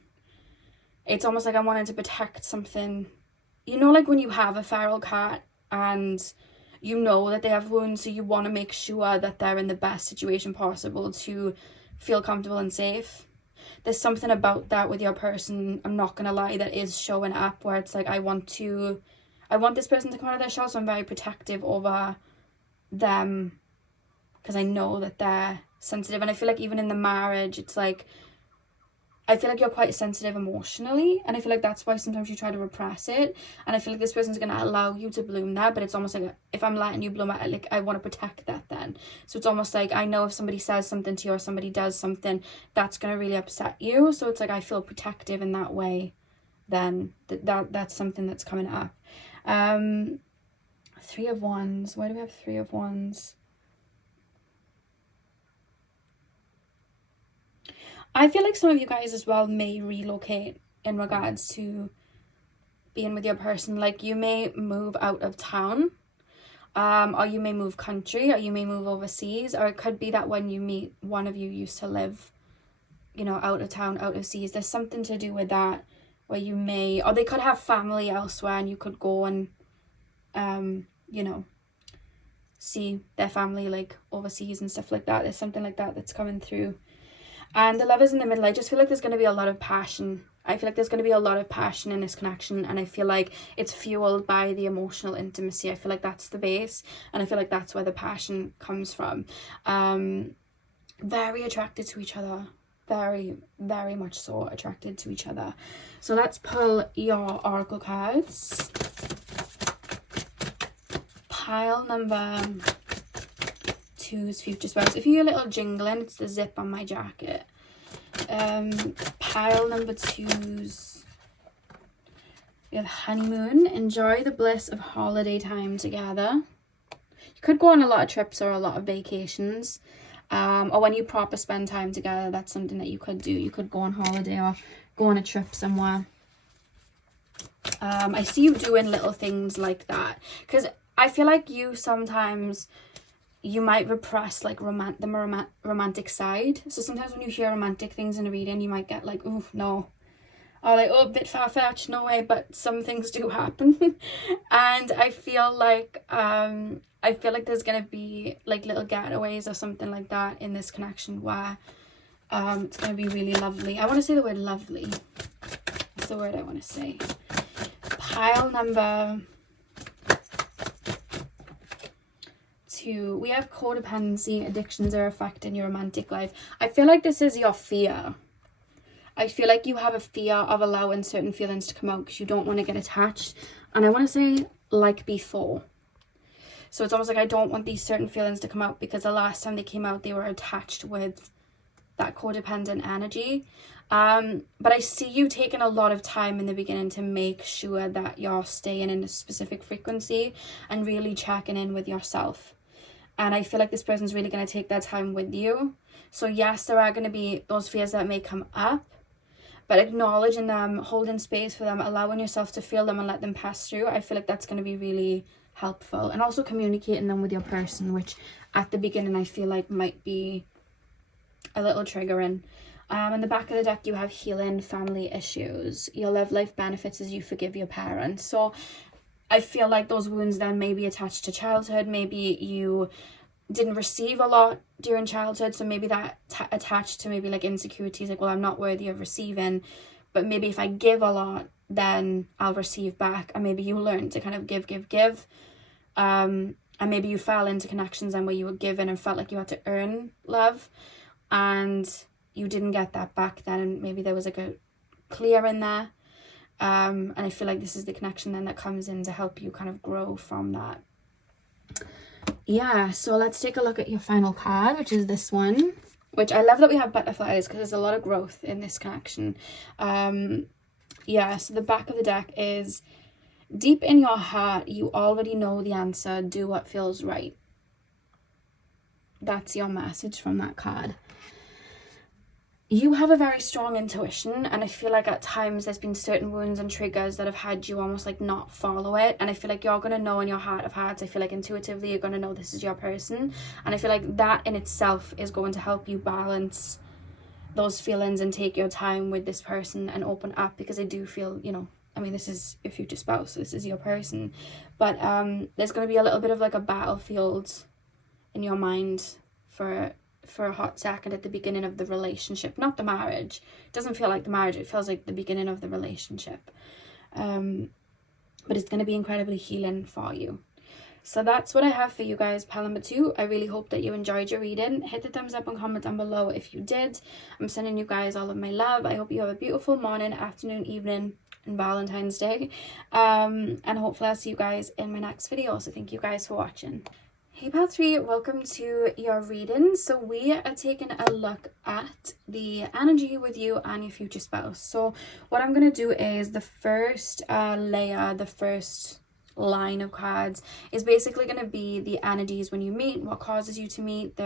It's almost like I'm wanting to protect something. You know, like when you have a feral cat and you know that they have wounds, so you want to make sure that they're in the best situation possible to feel comfortable and safe. There's something about that with your person, I'm not gonna lie, that is showing up, where it's like I want this person to come out of their shell, so I'm very protective over them because I know that they're sensitive. And I feel like even in the marriage, it's like I feel like you're quite sensitive emotionally, and I feel like that's why sometimes you try to repress it. And I feel like this person's going to allow you to bloom there, but it's almost like if I'm letting you bloom, I want to protect that then. So it's almost like I know if somebody says something to you or somebody does something, that's going to really upset you. So it's like I feel protective in that way. Then that's something that's coming up. 3 of Wands. Why do we have 3 of Wands? I feel like some of you guys as well may relocate in regards to being with your person. Like you may move out of town, or you may move country, or you may move overseas, or it could be that when you meet, one of you used to live, you know, out of town, out of seas. There's something to do with that, where you may, or they could have family elsewhere and you could go and, you know, see their family like overseas and stuff like that. There's something like that that's coming through. And the Lovers in the middle, I just feel like there's going to be a lot of passion. I feel like there's going to be a lot of passion in this connection, and I feel like it's fueled by the emotional intimacy. I feel like that's the base, and I feel like that's where the passion comes from. Very attracted to each other. Very, very much so attracted to each other. So let's pull your oracle cards. Pile number 2. two's future spouse. If you hear a little jingling, it's the zip on my jacket. Pile number two's, we have honeymoon. Enjoy the bliss of holiday time together. You could go on a lot of trips or a lot of vacations. Or when you proper spend time together, that's something that you could do. You could go on holiday or go on a trip somewhere. I see you doing little things like that, because I feel like you sometimes, you might repress like the romantic side. So sometimes when you hear romantic things in a reading, you might get like, oh no, or like, oh, a bit far-fetched, no way, but some things do happen. And I feel like there's gonna be like little getaways or something like that in this connection where it's gonna be really lovely. I want to say the word lovely. That's the word I want to say. Pile number two, we have codependency. Addictions are affecting your romantic life. I feel like this is your fear. I feel like you have a fear of allowing certain feelings to come out because you don't want to get attached. And I want to say like before. So it's almost like I don't want these certain feelings to come out because the last time they came out, they were attached with that codependent energy. But I see you taking a lot of time in the beginning to make sure that you're staying in a specific frequency and really checking in with yourself. And I feel like this person's really going to take their time with you. So yes, there are going to be those fears that may come up, but acknowledging them, holding space for them, allowing yourself to feel them and let them pass through, I feel like that's going to be really helpful. And also communicating them with your person, which at the beginning I feel like might be a little triggering. In the back of the deck, you have healing family issues. Your love life benefits as you forgive your parents. So I feel like those wounds then may be attached to childhood. Maybe you didn't receive a lot during childhood, so maybe that attached to maybe like insecurities, like, well, I'm not worthy of receiving, but maybe if I give a lot, then I'll receive back. And maybe you learn to kind of give. And maybe you fell into connections then where you were given and felt like you had to earn love, and you didn't get that back then, and maybe there was like a clear in there. And I feel like this is the connection then that comes in to help you kind of grow from that. Yeah, so let's take a look at your final card, which is this one, which I love that we have butterflies because there's a lot of growth in this connection. Yeah, so the back of the deck is, deep in your heart, you already know the answer. Do what feels right. That's your message from that card. You have a very strong intuition, and I feel like at times there's been certain wounds and triggers that have had you almost like not follow it, and I feel like you're going to know in your heart of hearts, I feel like intuitively you're going to know this is your person, and I feel like that in itself is going to help you balance those feelings and take your time with this person and open up, because I do feel, you know, I mean, this is your future spouse, so this is your person, but there's going to be a little bit of like a battlefield in your mind for a hot second at the beginning of the relationship, not the marriage. It doesn't feel like the marriage, it feels like the beginning of the relationship. But it's going to be incredibly healing for you. So that's what I have for you guys, pile number 2. I really hope that you enjoyed your reading. Hit the thumbs up and comment down below if you did. I'm sending you guys all of my love. I hope you have a beautiful morning, afternoon, evening, and Valentine's Day. And hopefully I'll see you guys in my next video. So thank you guys for watching. Hey pile 3, welcome to your reading. So we are taking a look at the energy with you and your future spouse. So what I'm going to do is the first layer, the first line of cards is basically going to be the energies when you meet, what causes you to meet,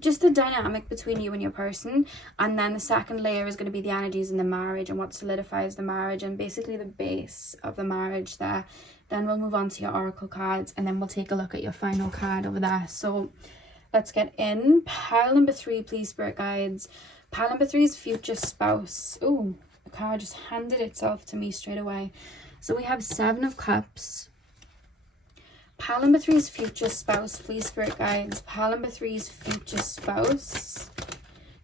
just the dynamic between you and your person. And then the second layer is going to be the energies in the marriage and what solidifies the marriage and basically the base of the marriage there. Then we'll move on to your oracle cards, and then we'll take a look at your final card over there. So let's get in. Pile number 3, please, spirit guides. Pile number 3 is future spouse. Oh, the card just handed itself to me straight away. So we have 7 of cups. Pile number 3 is future spouse, please, spirit guides. Pile number 3 is future spouse.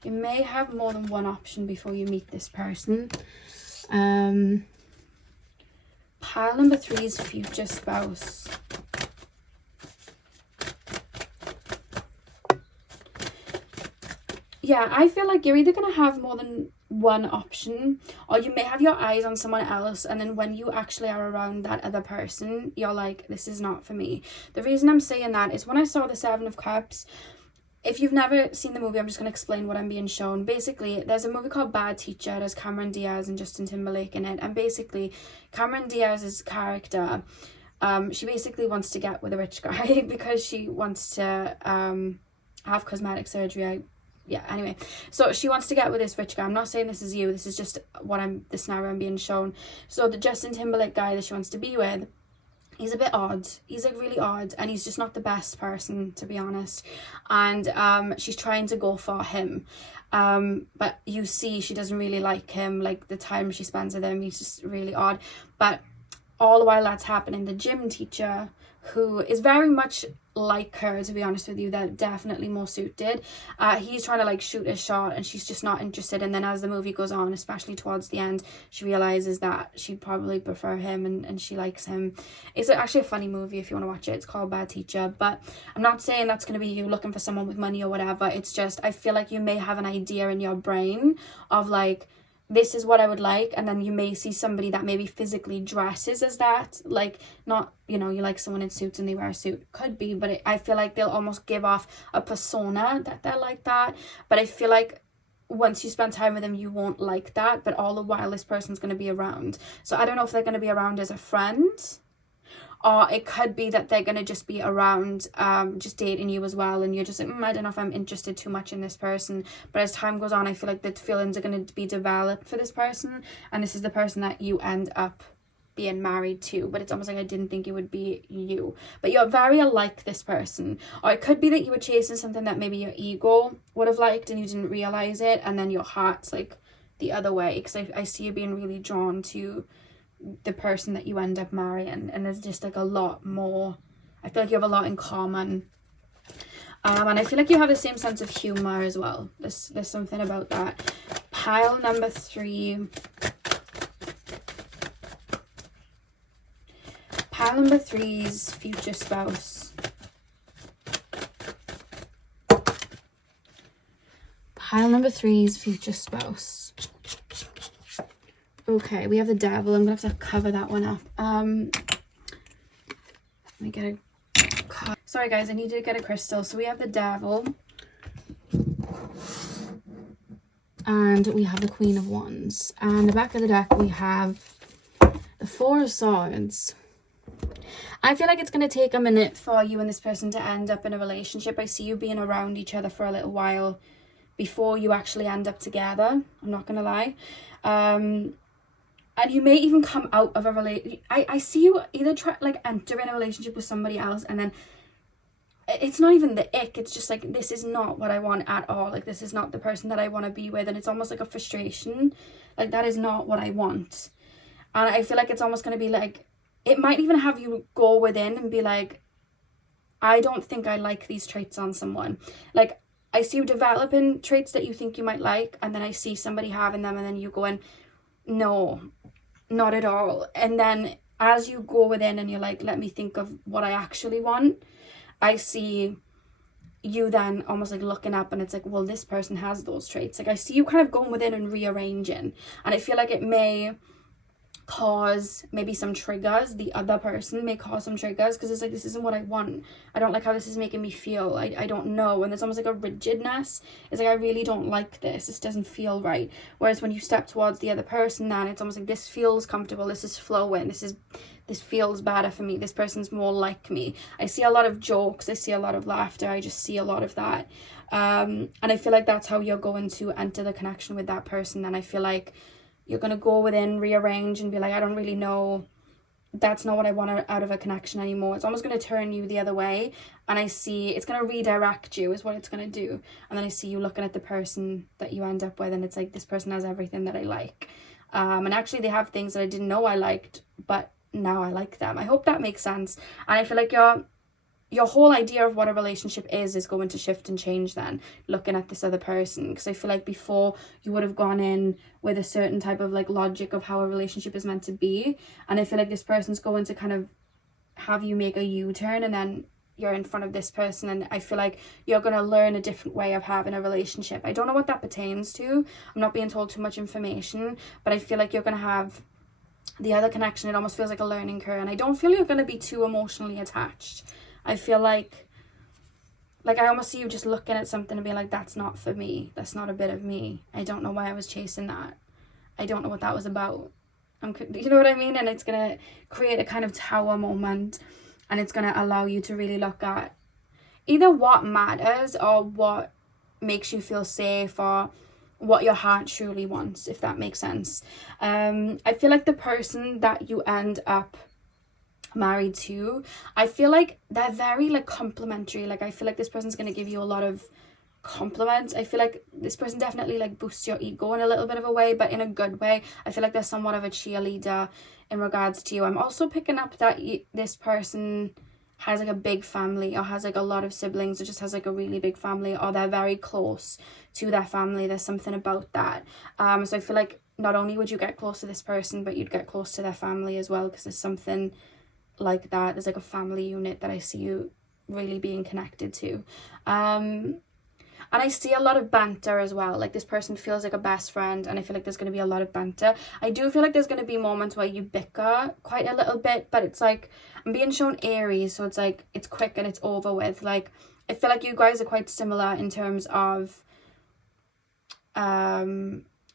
You may have more than one option before you meet this person. Pile number 3 is future spouse. yeah, I feel like you're either going to have more than one option, or you may have your eyes on someone else, and then when you actually are around that other person, you're like, this is not for me. The reason I'm saying that is when I saw the Seven of Cups, if you've never seen the movie, I'm just going to explain what I'm being shown. Basically, there's a movie called Bad Teacher. There's Cameron Diaz and Justin Timberlake in it. And basically, Cameron Diaz's character, she basically wants to get with a rich guy because she wants to have cosmetic surgery. Yeah, anyway. So she wants to get with this rich guy. I'm not saying this is you. This is just the scenario I'm being shown. So the Justin Timberlake guy that she wants to be with, he's a bit odd. He's like really odd, and he's just not the best person, to be honest. And she's trying to go for him. But you see she doesn't really like him. Like the time she spends with him, he's just really odd. But all the while that's happening, the gym teacher, who is very much like her, to be honest with you, they're definitely more suited. He's trying to like shoot his shot, and she's just not interested. And then as the movie goes on, especially towards the end, she realizes that she'd probably prefer him, and she likes him. It's actually a funny movie if you want to watch it. It's called Bad Teacher. But I'm not saying that's going to be you looking for someone with money or whatever. It's just, I feel like you may have an idea in your brain of like, this is what I would like, and then you may see somebody that maybe physically dresses as that, like, not, you know, you like someone in suits and they wear a suit, could be, but I feel like they'll almost give off a persona that they're like that. But I feel like once you spend time with them, you won't like that, but all the while this person's going to be around. So I don't know if they're going to be around as a friend, or it could be that they're going to just be around just dating you as well, and you're just like, I don't know if I'm interested too much in this person. But as time goes on, I feel like the feelings are going to be developed for this person, and this is the person that you end up being married to. But it's almost like I didn't think it would be you, but you're very alike this person. Or it could be that you were chasing something that maybe your ego would have liked and you didn't realize it, and then your heart's like the other way, because I see you being really drawn to the person that you end up marrying, and there's just like a lot more. I feel like you have a lot in common, and I feel like you have the same sense of humor as well. There's something about that. Pile number 3. Pile number 3's future spouse. Pile number 3's future spouse. Okay, we have the Devil. I'm gonna have to cover that one up. Let me get a... Sorry guys, I need to get a crystal. So we have the Devil. And we have the Queen of Wands. And the back of the deck we have the Four of Swords. I feel like it's going to take a minute for you and this person to end up in a relationship. I see you being around each other for a little while before you actually end up together. I'm not going to lie. And you may even come out of a relationship. I see you either enter in a relationship with somebody else, and then it's not even the ick. It's just like, this is not what I want at all. Like, this is not the person that I want to be with. And it's almost like a frustration. Like, that is not what I want. And I feel like it's almost going to be like, it might even have you go within and be like, I don't think I like these traits on someone. Like, I see you developing traits that you think you might like, and then I see somebody having them, and then you go in, no, not at all. And then as you go within and you're like, let me think of what I actually want, I see you then almost like looking up, and it's like, well, this person has those traits. Like, I see you kind of going within and rearranging, and I feel like it may cause maybe some triggers. The other person may cause some triggers, because it's like, this isn't what I want. I don't like how this is making me feel. I don't know. And there's almost like a rigidness. It's like, I really don't like this. This doesn't feel right. Whereas when you step towards the other person, then it's almost like, this feels comfortable. This is flowing. This feels better for me. This person's more like me. I see a lot of jokes. I see a lot of laughter. I just see a lot of that. And I feel like that's how you're going to enter the connection with that person. And I feel like you're going to go within, rearrange, and be like, I don't really know. That's not what I want out of a connection anymore. It's almost going to turn you the other way. And I see it's going to redirect you is what it's going to do. And then I see you looking at the person that you end up with, and it's like, this person has everything that I like. And actually they have things that I didn't know I liked, but now I like them. I hope that makes sense. And I feel like your whole idea of what a relationship is going to shift and change then, looking at this other person. Because I feel like before you would have gone in with a certain type of like logic of how a relationship is meant to be, and I feel like this person's going to kind of have you make a U-turn, and then you're in front of this person, and I feel like you're going to learn a different way of having a relationship. I don't know what that pertains to. I'm not being told too much information, but I feel like you're going to have the other connection. It almost feels like a learning curve, and I don't feel you're going to be too emotionally attached. I feel like I almost see you just looking at something and being like, that's not for me. That's not a bit of me. I don't know why I was chasing that. I don't know what that was about. You know what I mean? And it's going to create a kind of tower moment, and it's going to allow you to really look at either what matters or what makes you feel safe, or what your heart truly wants, if that makes sense. I feel like the person that you end up married to, I feel like they're very like complimentary. Like I feel like this person's going to give you a lot of compliments. I feel like this person definitely like boosts your ego in a little bit of a way, but in a good way. I feel like they're somewhat of a cheerleader in regards to you. I'm also picking up that this person has like a big family, or has like a lot of siblings, or just has like a really big family, or they're very close to their family. There's something about that. So I feel like not only would you get close to this person, but you'd get close to their family as well, because there's something like that. There's like a family unit that I see you really being connected to. And I see a lot of banter as well. Like this person feels like a best friend, and I feel like there's going to be a lot of banter. I do feel like there's going to be moments where you bicker quite a little bit, but it's like, I'm being shown Aries, so it's like, it's quick and it's over with. Like, I feel like you guys are quite similar in terms of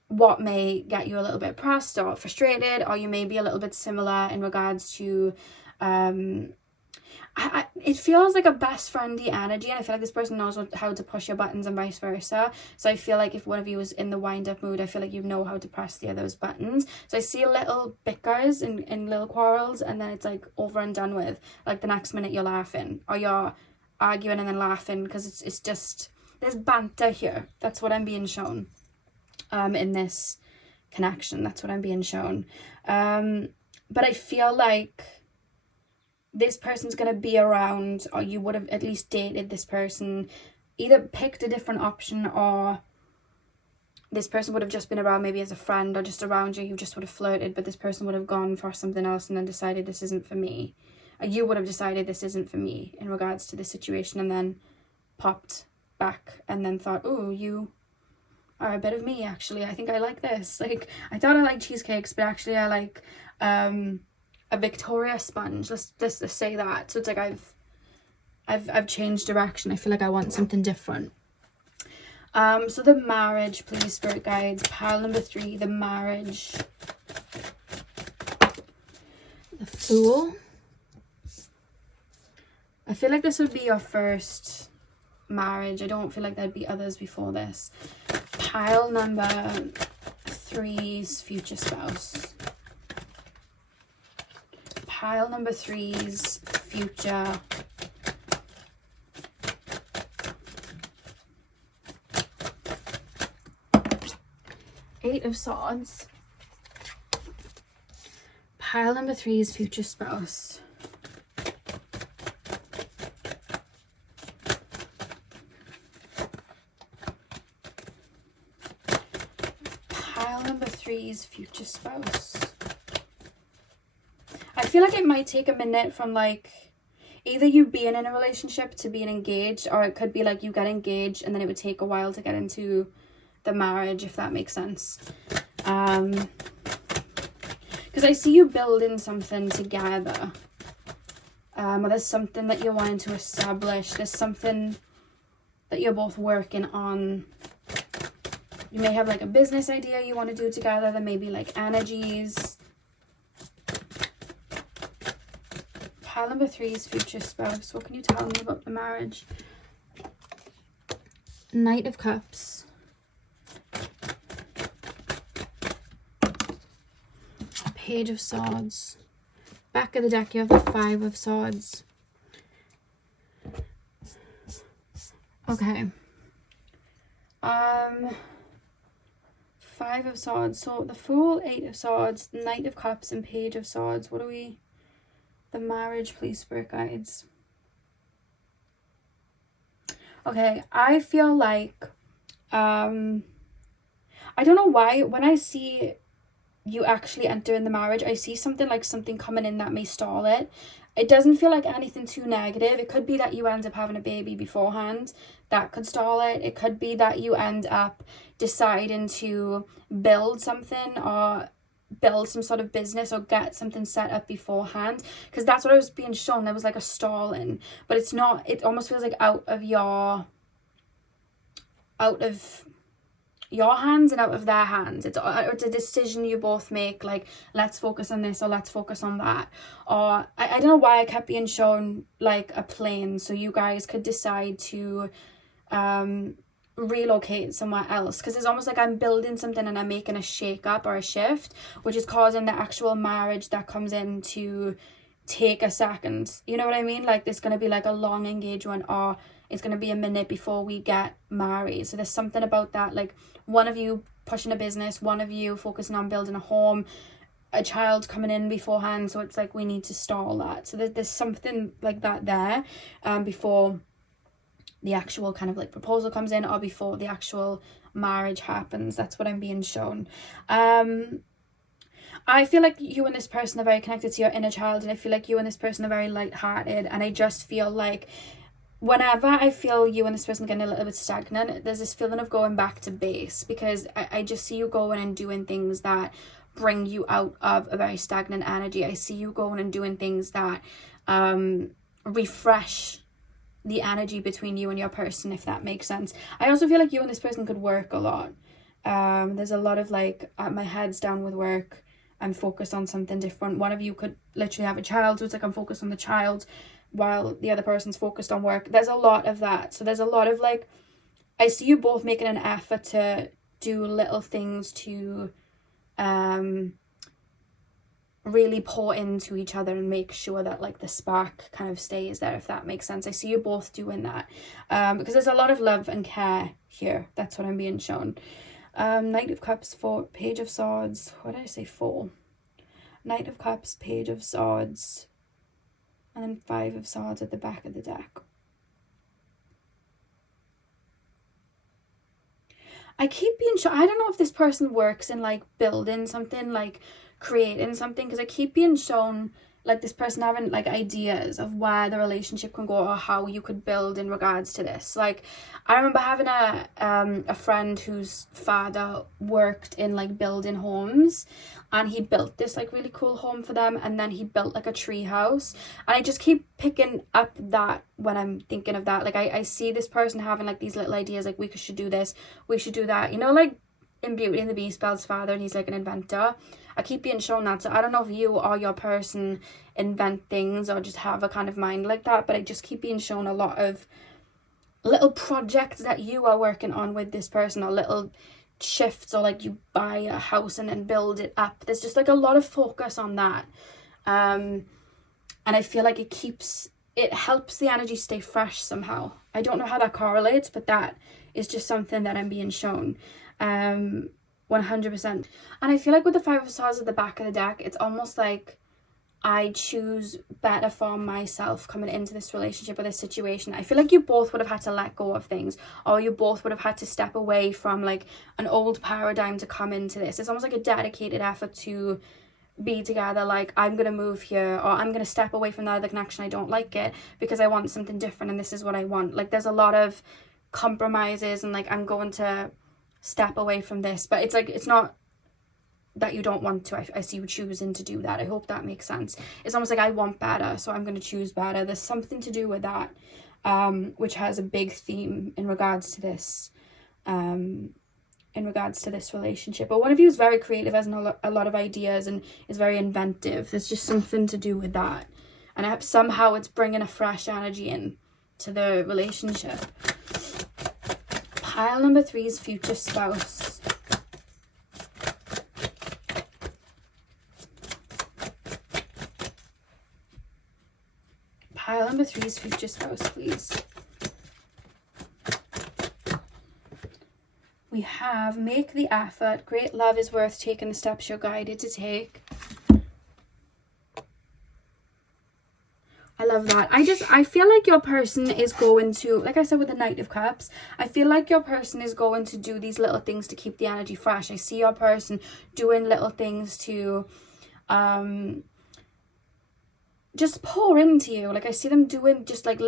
what may get you a little bit pressed or frustrated, or you may be a little bit similar in regards to it feels like a best friendly energy, and I feel like this person knows how to push your buttons and vice versa. So I feel like if one of you is in the wind up mood, I feel like you know how to press the other's buttons. So I see little bickers and little quarrels, and then it's like over and done with. Like the next minute you're laughing, or you're arguing and then laughing, because it's just, there's banter here. That's what I'm being shown in this connection. That's what I'm being shown. But I feel like this person's going to be around, or you would have at least dated this person, either picked a different option, or this person would have just been around maybe as a friend, or just around you just would have flirted, but this person would have gone for something else and then decided this isn't for me. Or you would have decided this isn't for me in regards to the situation, and then popped back and then thought, oh, you are a bit of me actually. I think I like this. Like, I thought I liked cheesecakes, but actually I like a Victoria sponge. Let's say that. So it's like I've changed direction. I feel like I want something different. So the marriage, please, spirit guides. Pile number 3, the marriage. The Fool. I feel like this would be your first marriage. I don't feel like there'd be others before this. Pile number 3's future spouse. Pile number 3's future. Eight of Swords. Pile number 3's future spouse. Pile number 3's future spouse. I feel like it might take a minute from like either you being in a relationship to being engaged, or it could be like you get engaged and then it would take a while to get into the marriage, if that makes sense. Because I see you building something together. Or there's something that you're wanting to establish. There's something that you're both working on. You may have like a business idea you want to do together. There may be like energies. Pile number 3's future spouse. What can you tell me about the marriage? Knight of Cups. Page of Swords. Back of the deck, you have the 5 of Swords. Okay. 5 of Swords. So the Fool, 8 of Swords, Knight of Cups, and Page of Swords. What are we? The marriage, please, spirit guides. Okay, I feel like I don't know why when I see you actually enter in the marriage, I see something coming in that may stall it. it doesn't feel like anything too negative. It could be that you end up having a baby beforehand. That could stall it. It could be that you end up deciding to build something or build some sort of business or get something set up beforehand, because that's what I was being shown. There was like a stalling, but it's not. It almost feels like out of your hands and out of their hands. It's a decision you both make, like, let's focus on this or let's focus on that. Or I don't know why I kept being shown like a plane, so you guys could decide to relocate somewhere else, because it's almost like I'm building something and I'm making a shake up or a shift, which is causing the actual marriage that comes in to take a second. You know what I mean? Like, there's going to be like a long engagement, or it's going to be a minute before we get married. So there's something about that, like one of you pushing a business, one of you focusing on building a home, a child coming in beforehand. So it's like we need to stall that. So there's something like that there before the actual kind of like proposal comes in, or before the actual marriage happens. That's what I'm being shown. I feel like you and this person are very connected to your inner child, and I feel like you and this person are very light-hearted, and I just feel like whenever I feel you and this person getting a little bit stagnant, there's this feeling of going back to base, because I just see you going and doing things that bring you out of a very stagnant energy. I see you going and doing things that refresh the energy between you and your person, if that makes sense. I also feel like you and this person could work a lot. There's a lot of like, my head's down with work, I'm focused on something different. One of you could literally have a child, so it's like I'm focused on the child while the other person's focused on work. There's a lot of that. So there's a lot of like, I see you both making an effort to do little things to really pour into each other and make sure that like the spark kind of stays there, if that makes sense. I see you both doing that because there's a lot of love and care here. That's what I'm being shown. Knight of Cups, Page of Swords. What did I say? 4. Knight of Cups, Page of Swords, and then 5 of Swords at the back of the deck. I keep being sure. I don't know if this person works in like building something, like creating something, because I keep being shown like this person having like ideas of where the relationship can go or how you could build in regards to this. Like, I remember having a friend whose father worked in like building homes, and he built this like really cool home for them, and then he built like a tree house. And I just keep picking up that when I'm thinking of that. Like, I see this person having like these little ideas, like we should do this, we should do that, you know, like in Beauty and the Beast, Belle's father, and he's like an inventor. I keep being shown that. So I don't know if you or your person invent things or just have a kind of mind like that, but I just keep being shown a lot of little projects that you are working on with this person, or little shifts, or like you buy a house and then build it up. There's just like a lot of focus on that. And I feel like it helps the energy stay fresh somehow. I don't know how that correlates, but that is just something that I'm being shown. 100%. And I feel like with the 5 of Swords at the back of the deck, it's almost like I choose better for myself coming into this relationship or this situation. I feel like you both would have had to let go of things, or you both would have had to step away from like an old paradigm to come into this. It's almost like a dedicated effort to be together. Like, I'm gonna move here, or I'm gonna step away from that other connection, I don't like it, because I want something different and this is what I want. Like, there's a lot of compromises, and like I'm going to step away from this, but it's like, it's not that you don't want to. I see you choosing to do that. I hope that makes sense. It's almost like I want better, so I'm going to choose better. There's something to do with that, which has a big theme in regards to this relationship. But one of you is very creative, has a lot of ideas, and is very inventive. There's just something to do with that, and somehow it's bringing a fresh energy in to the relationship. Pile number 3 is future spouse. Pile number 3 is future spouse, please. We have make the effort. Great love is worth taking the steps you're guided to take. I love that. I feel like your person is going to, like I said with the Knight of Cups, I feel like your person is going to do these little things to keep the energy fresh. I see your person doing little things to just pour into you. Like I see them doing just like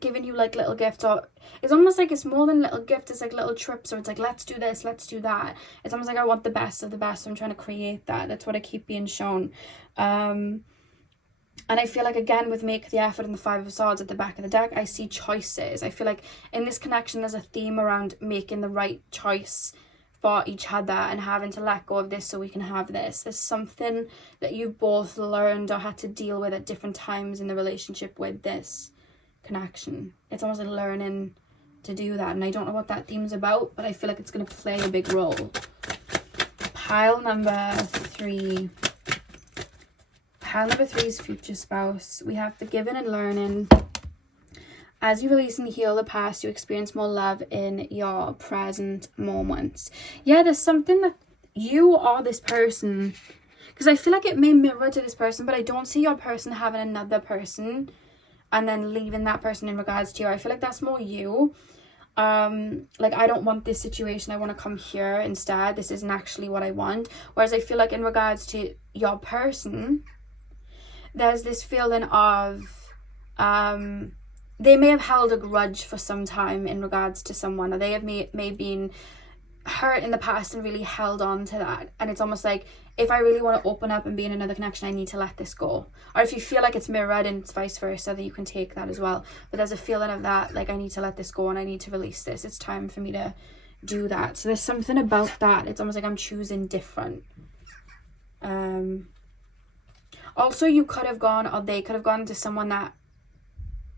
giving you like little gifts, or it's almost like it's more than little gifts, it's like little trips, or it's like, let's do this, let's do that. It's almost like I want the best of the best, so I'm trying to create that. That's what I keep being shown. And I feel like, again, with make the effort and the 5 of swords at the back of the deck, I see choices. I feel like in this connection there's a theme around making the right choice for each other and having to let go of this so we can have this. There's something that you both learned or had to deal with at different times in the relationship with this connection. It's almost like learning to do that, and I don't know what that theme's about, but I feel like it's going to play a big role. Pile number 3. Pile number 3 is future spouse. We have the giving and learning. As you release and heal the past, you experience more love in your present moments. Yeah, there's something that you are this person. Because I feel like it may mirror to this person, but I don't see your person having another person and then leaving that person in regards to you. I feel like that's more you. Like, I don't want this situation. I want to come here instead. This isn't actually what I want. Whereas I feel like in regards to your person, there's this feeling of... they may have held a grudge for some time in regards to someone, or they have may been hurt in the past and really held on to that. And it's almost like, if I really want to open up and be in another connection, I need to let this go. Or if you feel like it's mirrored and it's vice versa, then you can take that as well. But there's a feeling of that, like, I need to let this go and I need to release this. It's time for me to do that. So there's something about that. It's almost like I'm choosing different. Also, you could have gone, or they could have gone to someone that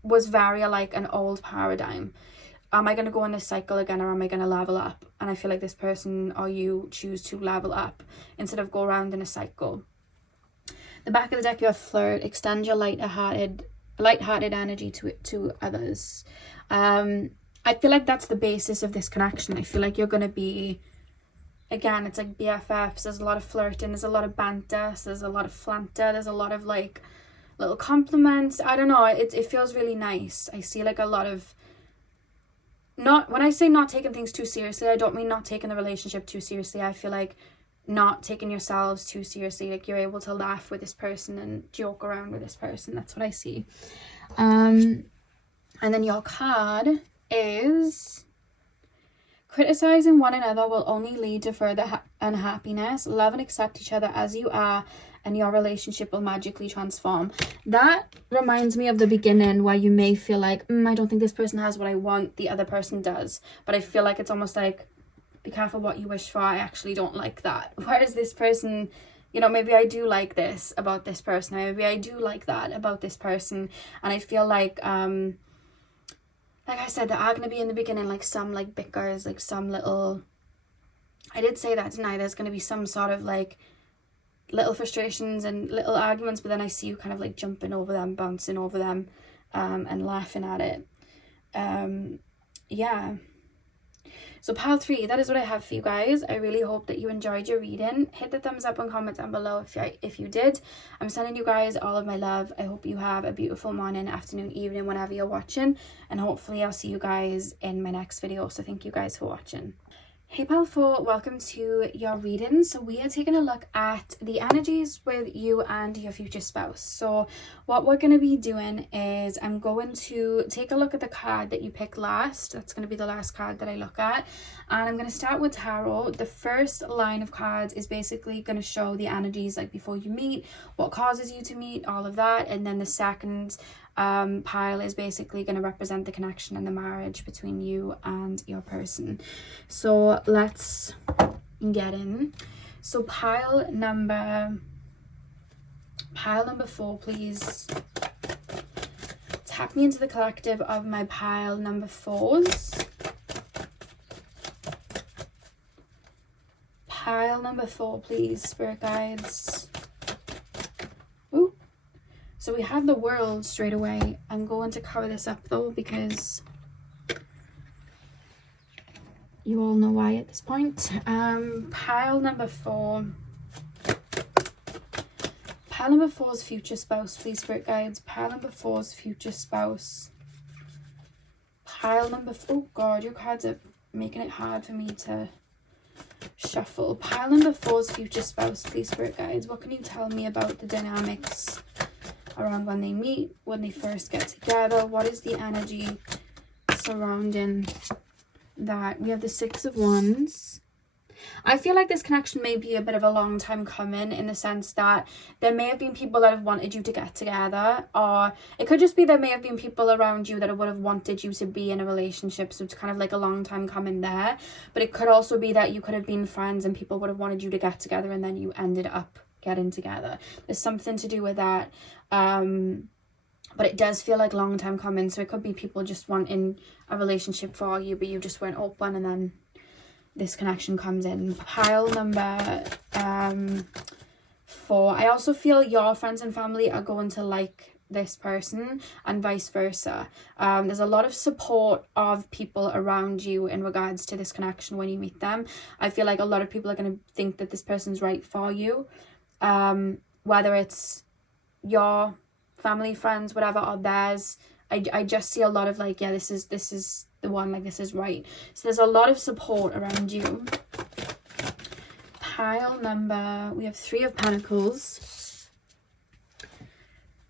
was very like an old paradigm. Am I going to go in this cycle again, or am I going to level up? And I feel like this person or you choose to level up instead of go around in a cycle. The back of the deck, you have flirt. Extend your light-hearted energy to others. I feel like that's the basis of this connection. I feel like you're going to be, again, it's like BFFs. There's a lot of flirting, there's a lot of banter, so there's a lot of flanter, there's a lot of like little compliments. I don't know, it feels really nice. I see like a lot of, not, when I say not taking things too seriously, I don't mean not taking the relationship too seriously. I feel like not taking yourselves too seriously. Like, you're able to laugh with this person and joke around with this person. That's what I see. And then your card is... criticizing one another will only lead to further unhappiness. Love and accept each other as you are, and your relationship will magically transform. That reminds me of the beginning, where you may feel like, I don't think this person has what I want, the other person does. But I feel like it's almost like, be careful what you wish for. I actually don't like that. Whereas this person, you know, maybe I do like this about this person. Maybe I do like that about this person. And I feel like I said, there are going to be in the beginning like some like bickers, like some little, I did say that, didn't I? There's going to be some sort of like little frustrations and little arguments, but then I see you kind of like jumping over them, bouncing over them, and laughing at it. Yeah. So pile 3, that is what I have for you guys. I really hope that you enjoyed your reading. Hit the thumbs up and comment down below if you did. I'm sending you guys all of my love. I hope you have a beautiful morning, afternoon, evening, whenever you're watching. And hopefully I'll see you guys in my next video. So thank you guys for watching. Hey pile 4, welcome to your reading. So we are taking a look at the energies with you and your future spouse. So what we're going to be doing is I'm going to take a look at the card that you picked last. That's going to be the last card that I look at. And I'm going to start with tarot. The first line of cards is basically going to show the energies like before you meet, what causes you to meet, all of that. And then the second pile is basically going to represent the connection and the marriage between you and your person. So let's get in. So pile number 4, please. Tap me into the collective of my pile number 4s. Pile number 4, please, spirit guides. Ooh. So we have the World straight away. I'm going to cover this up though, because you all know why at this point. Pile number 4. Pile number 4's future spouse, please, spirit guides. Pile number 4's future spouse. Pile number 4. Oh God, your cards are making it hard for me to shuffle. Pile number 4's future spouse, please, spirit guides. What can you tell me about the dynamics around when they meet, when they first get together. What is the energy surrounding that? We have the Six of Wands. I feel like this connection may be a bit of a long time coming, in the sense that there may have been people that have wanted you to get together, or it could just be there may have been people around you that would have wanted you to be in a relationship, so it's kind of like a long time coming there. But it could also be that you could have been friends and people would have wanted you to get together and then you ended up getting together. There's something to do with that. But it does feel like long time coming, so it could be people just wanting a relationship for you, but you just weren't open, and then this connection comes in. Pile number 4. I also feel your friends and family are going to like this person, and vice versa. There's a lot of support of people around you in regards to this connection when you meet them. I feel like a lot of people are going to think that this person's right for you, whether it's your family, friends, whatever, or theirs. I just see a lot of like, yeah, this is the one, like this is right. So there's a lot of support around you. Pile number, we have 3 of Pentacles.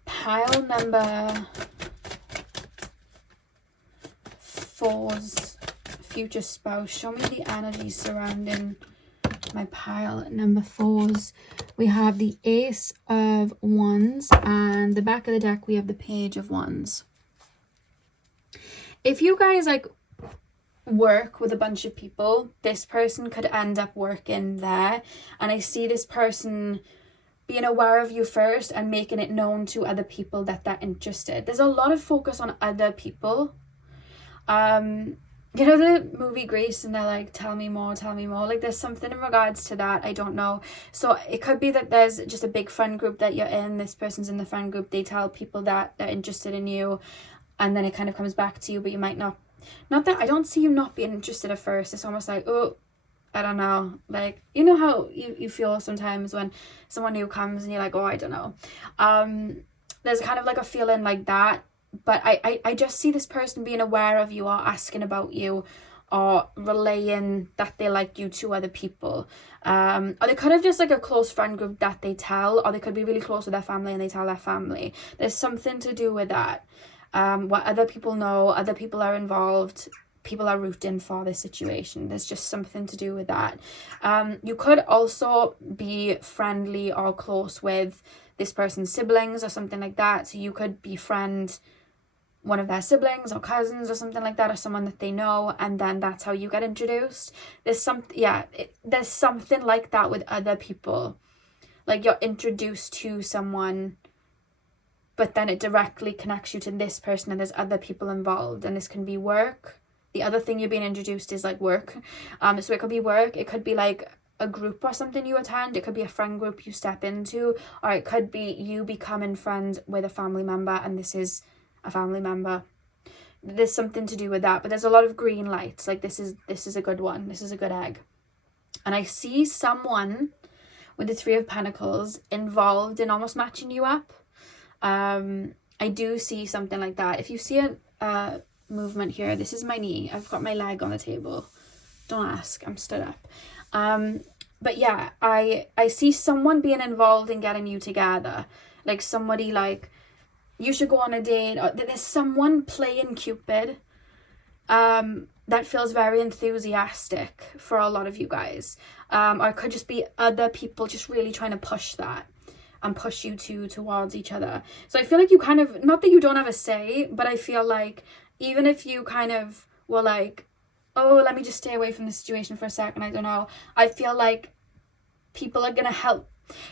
Pile number 4's future spouse. Show me the energy surrounding my pile number 4's. We have the Ace of Wands, and the back of the deck we have the Page of Wands. If you guys like work with a bunch of people, this person could end up working there, and I see this person being aware of you first and making it known to other people that they're interested. There's a lot of focus on other people. You know the movie Grace, and they're like, tell me more, like there's something in regards to that. I don't know. So it could be that there's just a big friend group that you're in, this person's in the friend group, they tell people that they're interested in you, and then it kind of comes back to you, but you might not that I don't see you not being interested at first. It's almost like, oh, I don't know, like, you know how you feel sometimes when someone new comes and you're like, oh, I don't know. There's kind of like a feeling like that, but I just see this person being aware of you, or asking about you, or relaying that they like you to other people. Or they could have just like a close friend group that they tell, or they could be really close with their family and they tell their family. There's something to do with that. What other people know, other people are involved, people are rooting for this situation. There's just something to do with that. You could also be friendly or close with this person's siblings or something like that. So you could befriend one of their siblings or cousins or something like that, or someone that they know, and then that's how you get introduced. There's there's something like that with other people. Like you're introduced to someone, but then it directly connects you to this person, and there's other people involved, and this can be work. The other thing you're being introduced is like work. So it could be work, it could be like a group or something you attend, it could be a friend group you step into, or it could be you becoming friends with a family member, and this is a family member. There's something to do with that, but there's a lot of green lights. Like this is a good one, this is a good egg. And I see someone with the 3 of Pentacles involved in almost matching you up. I do see something like that. If you see a movement here, this is my knee, I've got my leg on the table, don't ask, I'm stood up. But yeah, I see someone being involved in getting you together, like somebody like, you should go on a date, or there's someone playing Cupid that feels very enthusiastic for a lot of you guys, or it could just be other people just really trying to push that and push you towards each other. So I feel like you kind of, not that you don't have a say, but I feel like even if you kind of were like, oh, let me just stay away from the situation for a second, I don't know, I feel like people are gonna help.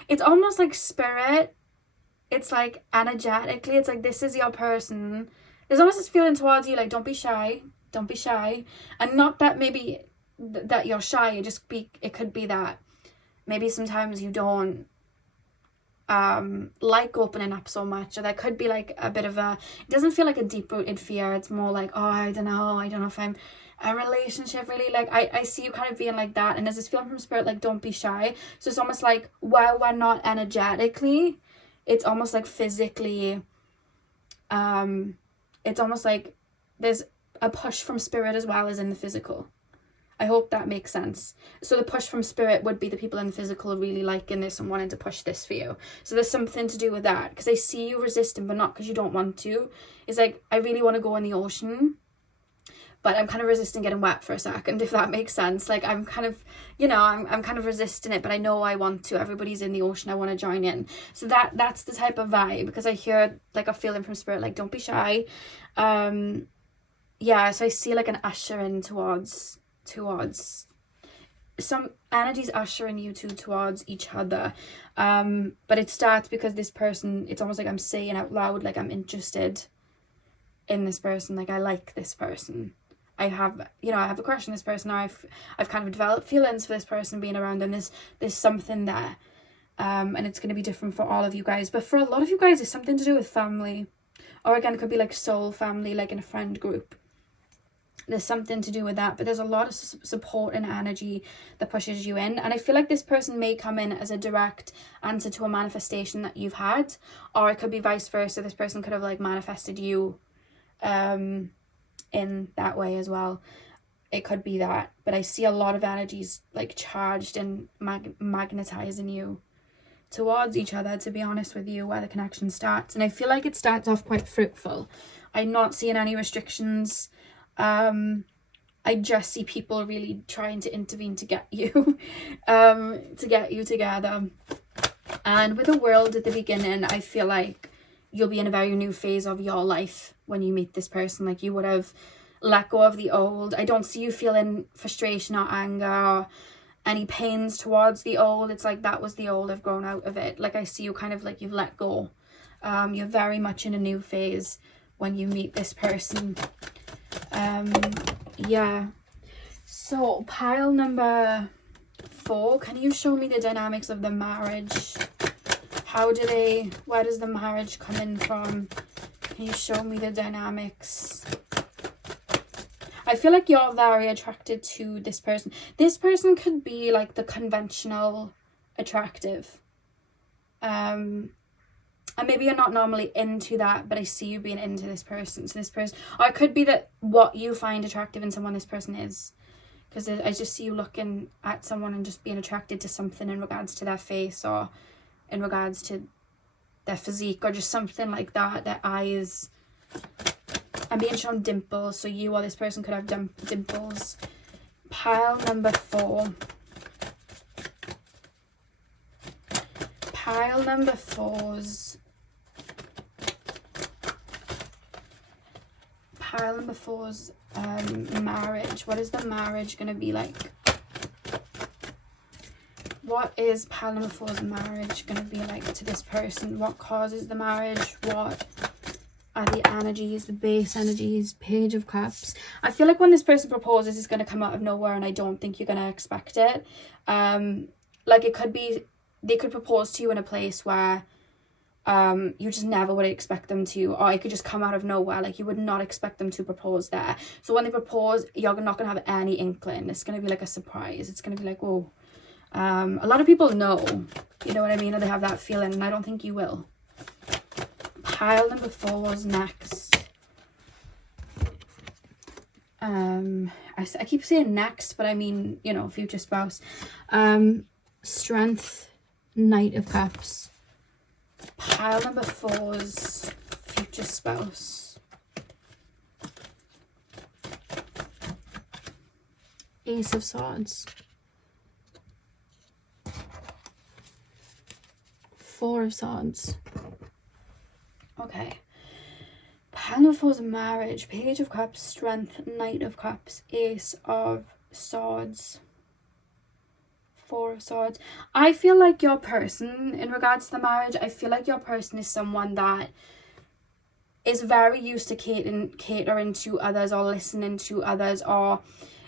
It's almost like spirit, it's like energetically, it's like this is your person. There's almost this feeling towards you like, don't be shy, and not that maybe that you're shy, it could be that maybe sometimes you don't like opening up so much, or there could be like a bit of it doesn't feel like a deep-rooted fear, it's more like, oh, I don't know if I'm a relationship really, like I see you kind of being like that, and there's this feeling from spirit like, don't be shy. So it's almost like, while we're not energetically, it's almost like physically, it's almost like there's a push from spirit as well as in the physical. I hope that makes sense. So the push from spirit would be the people in the physical really liking this and wanting to push this for you. So there's something to do with that, because I see you resisting, but not because you don't want to. It's like, I really want to go in the ocean, but I'm kind of resisting getting wet for a second, if that makes sense. Like, I'm kind of, you know, I'm kind of resisting it, but I know I want to. Everybody's in the ocean, I want to join in. So that's the type of vibe, because I hear like a feeling from spirit, like, don't be shy. Yeah, so I see like an ushering towards some energies, ushering you two towards each other. But it starts because this person, it's almost like I'm saying out loud, like, I'm interested in this person, like, I like this person. I have a crush on this person, or I've kind of developed feelings for this person being around, and there's something there. And it's going to be different for all of you guys, but for a lot of you guys, it's something to do with family, or again, it could be like soul family, like in a friend group. There's something to do with that, but there's a lot of support and energy that pushes you in. And I feel like this person may come in as a direct answer to a manifestation that you've had, or it could be vice versa. This person could have like manifested you in that way as well. It could be that, but I see a lot of energies like charged and magnetizing you towards each other, to be honest with you, where the connection starts. And I feel like it starts off quite fruitful. I'm not seeing any restrictions. I just see people really trying to intervene to get you together. And with the world at the beginning, I feel like you'll be in a very new phase of your life when you meet this person. Like, you would have let go of the old. I don't see you feeling frustration or anger or any pains towards the old. It's like, that was the old, I've grown out of it. Like, I see you kind of like you've let go. You're very much in a new phase when you meet this person. Yeah, so pile number 4, can you show me the dynamics of the marriage? Where does the marriage come in from? Can you show me the dynamics? I feel like you're very attracted to this person. This person could be like the conventional attractive, and maybe you're not normally into that, but I see you being into this person. So this person, or it could be that what you find attractive in someone this person is, because I just see you looking at someone and just being attracted to something in regards to their face, or in regards to their physique, or just something like that. Their eyes. I'm being shown dimples, so you or this person could have dimples. Pile number 4. Pile number 4's. Pile number 4's marriage. What is the marriage going to be like? What is pile number 4's marriage going to be like to this person? What causes the marriage? What are the energies, the base energies? Page of Cups. I feel like when this person proposes, it's going to come out of nowhere, and I don't think you're going to expect it. Like, it could be, they could propose to you in a place where you just never would expect them to, or it could just come out of nowhere. Like, you would not expect them to propose there. So when they propose, you're not going to have any inkling. It's going to be like a surprise. It's going to be like, whoa. A lot of people know, you know what I mean, or they have that feeling, and I don't think you will. Pile number 4's next. I keep saying next, but I mean, you know, future spouse. Strength, Knight of Cups. Pile number 4's future spouse. Ace of Swords. 4 of Swords. Okay. Pile number 4's marriage. Page of Cups, Strength, Knight of Cups, Ace of Swords, 4 of Swords. I feel like your person, in regards to the marriage, I feel like your person is someone that is very used to catering to others, or listening to others, or,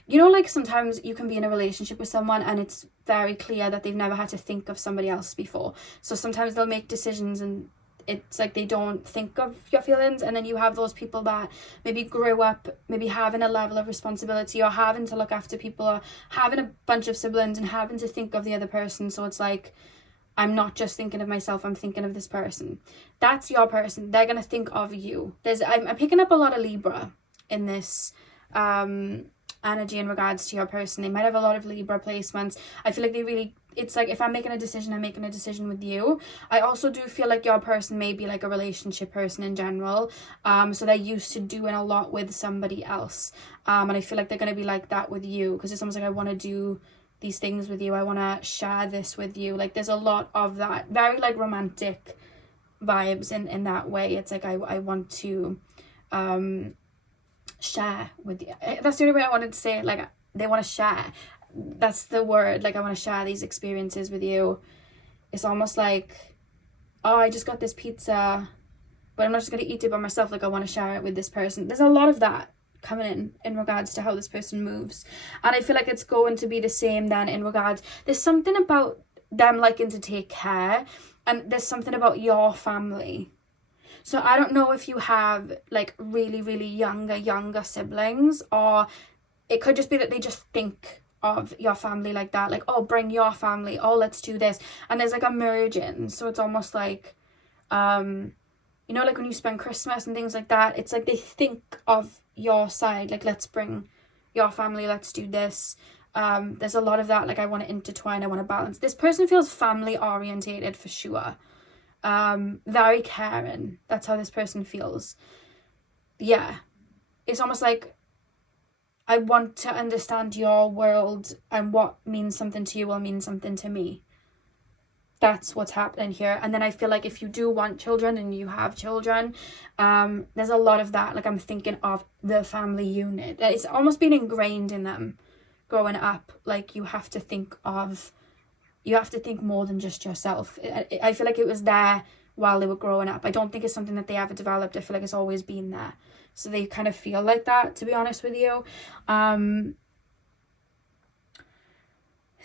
you know, like sometimes you can be in a relationship with someone and it's very clear that they've never had to think of somebody else before. So sometimes they'll make decisions and it's like they don't think of your feelings, and then you have those people that maybe grew up maybe having a level of responsibility, or having to look after people, or having a bunch of siblings and having to think of the other person. So it's like, I'm not just thinking of myself, I'm thinking of this person. That's your person. They're gonna think of you. I'm picking up a lot of Libra in this energy in regards to your person. They might have a lot of Libra placements. I feel like they really, it's like if I'm making a decision, I'm making a decision with you. I also do feel like your person may be like a relationship person in general. So they're used to doing a lot with somebody else. And I feel like they're going to be like that with you, because it's almost like I want to do these things with you. I want to share this with you. Like there's a lot of that. Very like romantic vibes in that way. It's like I want to share with you. That's the only way I wanted to say it. Like they want to share. That's the word. Like I want to share these experiences with you. It's almost like, oh, I just got this pizza, but I'm not just going to eat it by myself. Like I want to share it with this person. There's a lot of that coming in regards to how this person moves. And I feel like it's going to be the same then in regards, there's something about them liking to take care, and there's something about your family. So I don't know if you have like really, really younger siblings, or it could just be that they just think of your family like that. Like, oh, bring your family. Oh, let's do this. And there's like a merging. So it's almost like, you know, like when you spend Christmas and things like that, it's like they think of your side. Like, let's bring your family. Let's do this. There's a lot of that. Like, I want to intertwine. I want to balance. This person feels family orientated for sure. Very caring. That's how this person feels. Yeah. It's almost like I want to understand your world, and what means something to you will mean something to me. That's what's happening here. And then I feel like if you do want children and you have children, there's a lot of that. Like I'm thinking of the family unit. It's almost been ingrained in them growing up. Like you have to think more than just yourself. I feel like it was there while they were growing up. I don't think it's something that they ever developed. I feel like it's always been there. So they kind of feel like that, to be honest with you.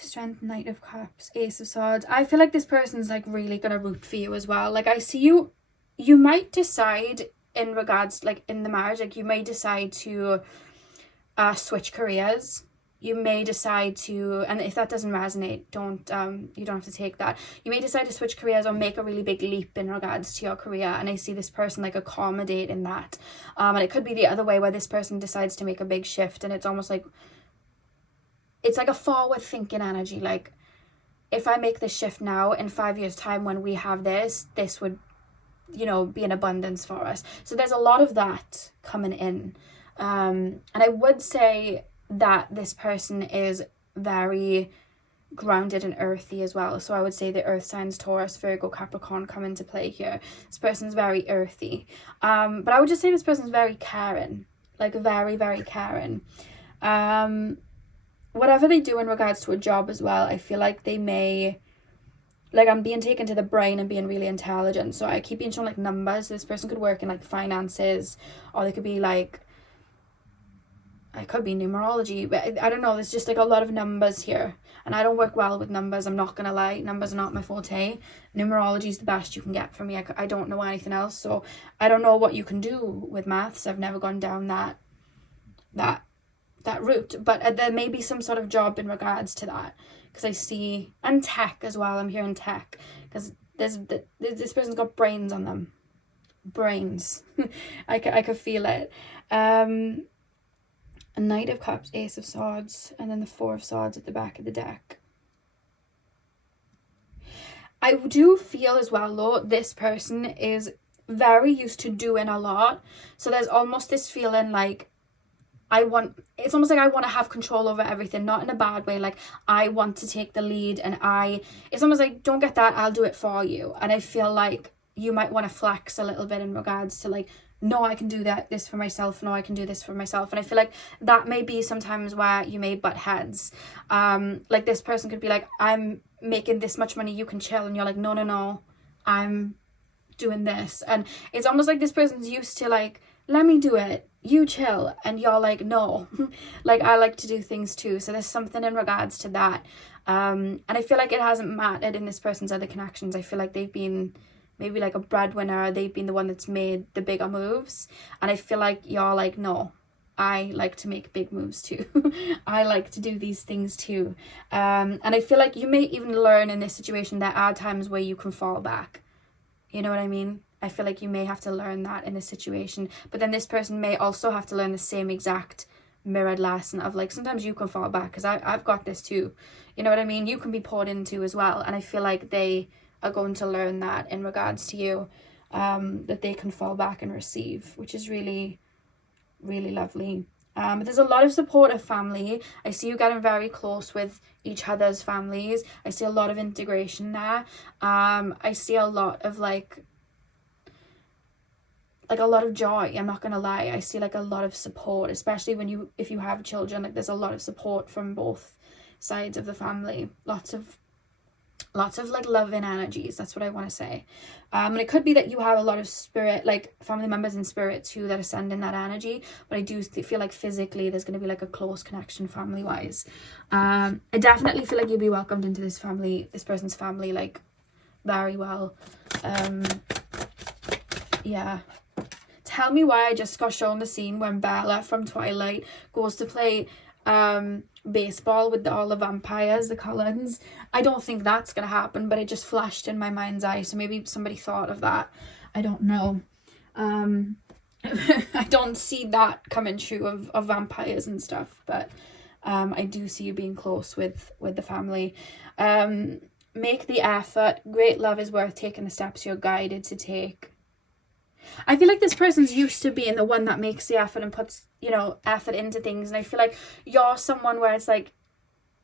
Strength, Knight of Cups, Ace of Swords. I feel like this person's like really gonna root for you as well. Like I see you might decide in regards, like in the marriage, like you may decide to switch careers. You may decide to, and if that doesn't resonate, you don't have to take that. You may decide to switch careers or make a really big leap in regards to your career, and I see this person like accommodate in that. And it could be the other way, where this person decides to make a big shift, and it's almost like, it's like a forward thinking energy. Like if I make this shift now, in 5 years time when we have this would, you know, be in abundance for us. So there's a lot of that coming in. And I would say that this person is very grounded and earthy as well. So I would say the earth signs, Taurus, Virgo, Capricorn come into play here. This person's very earthy. But I would just say this person's very caring. Like very, very caring. Whatever they do in regards to a job as well, I feel like they may, like I'm being taken to the brain and being really intelligent. So I keep being shown like numbers. So this person could work in like finances, or they could be like, it could be numerology, but I don't know. There's just like a lot of numbers here, and I don't work well with numbers. I'm not gonna lie, numbers are not my forte. Numerology is the best you can get from me. I don't know anything else, so I don't know what you can do with maths. I've never gone down that route, but there may be some sort of job in regards to that, because I see, and tech as well. I'm hearing tech, because this person's got brains on them. Brains. I could feel it. A Knight of Cups, Ace of Swords, and then the Four of Swords at the back of the deck. I do feel as well, though, this person is very used to doing a lot. So there's almost this feeling like, it's almost like I want to have control over everything, not in a bad way. Like I want to take the lead, and it's almost like, don't get that, I'll do it for you. And I feel like you might want to flex a little bit in regards to like, no, I can do this for myself. No, I can do this for myself. And I feel like that may be sometimes where you may butt heads. Like this person could be like, I'm making this much money, you can chill. And you're like, no, I'm doing this. And it's almost like this person's used to like, let me do it, you chill. And you're like, no, like I like to do things too. So there's something in regards to that. And I feel like it hasn't mattered in this person's other connections. I feel like they've been maybe like a breadwinner. They've been the one that's made the bigger moves. And I feel like you're like, no, I like to make big moves too. I like to do these things too. And I feel like you may even learn in this situation there are times where you can fall back. You know what I mean? I feel like you may have to learn that in this situation. But then this person may also have to learn the same exact mirrored lesson of like, sometimes you can fall back, because I've got this too, you know what I mean? You can be poured into as well, and I feel like they are going to learn that in regards to you, that they can fall back and receive, which is really, really lovely. There's a lot of supportive family. I see you getting very close with each other's families. I see a lot of integration there. I see a lot of like a lot of joy. I'm not gonna lie. I see like a lot of support, especially if you have children. Like there's a lot of support from both sides of the family. Lots of like loving energies. That's what I want to say. And it could be that you have a lot of spirit, like family members in spirit too, that are sending that energy. But I do feel like physically there's going to be like a close connection family wise. I definitely feel like you'll be welcomed into this person's family, like very well. Yeah. Tell me why I just got shown the scene when Bella from Twilight goes to play baseball with all the vampires, the Cullens. I don't think that's gonna happen, but it just flashed in my mind's eye, so maybe somebody thought of that. I don't know. I don't see that coming true of vampires and stuff, but I do see you being close with the family. Make the effort. Great love is worth taking the steps you're guided to take. I feel like this person's used to being the one that makes the effort and puts, you know, effort into things. And I feel like you're someone where it's like,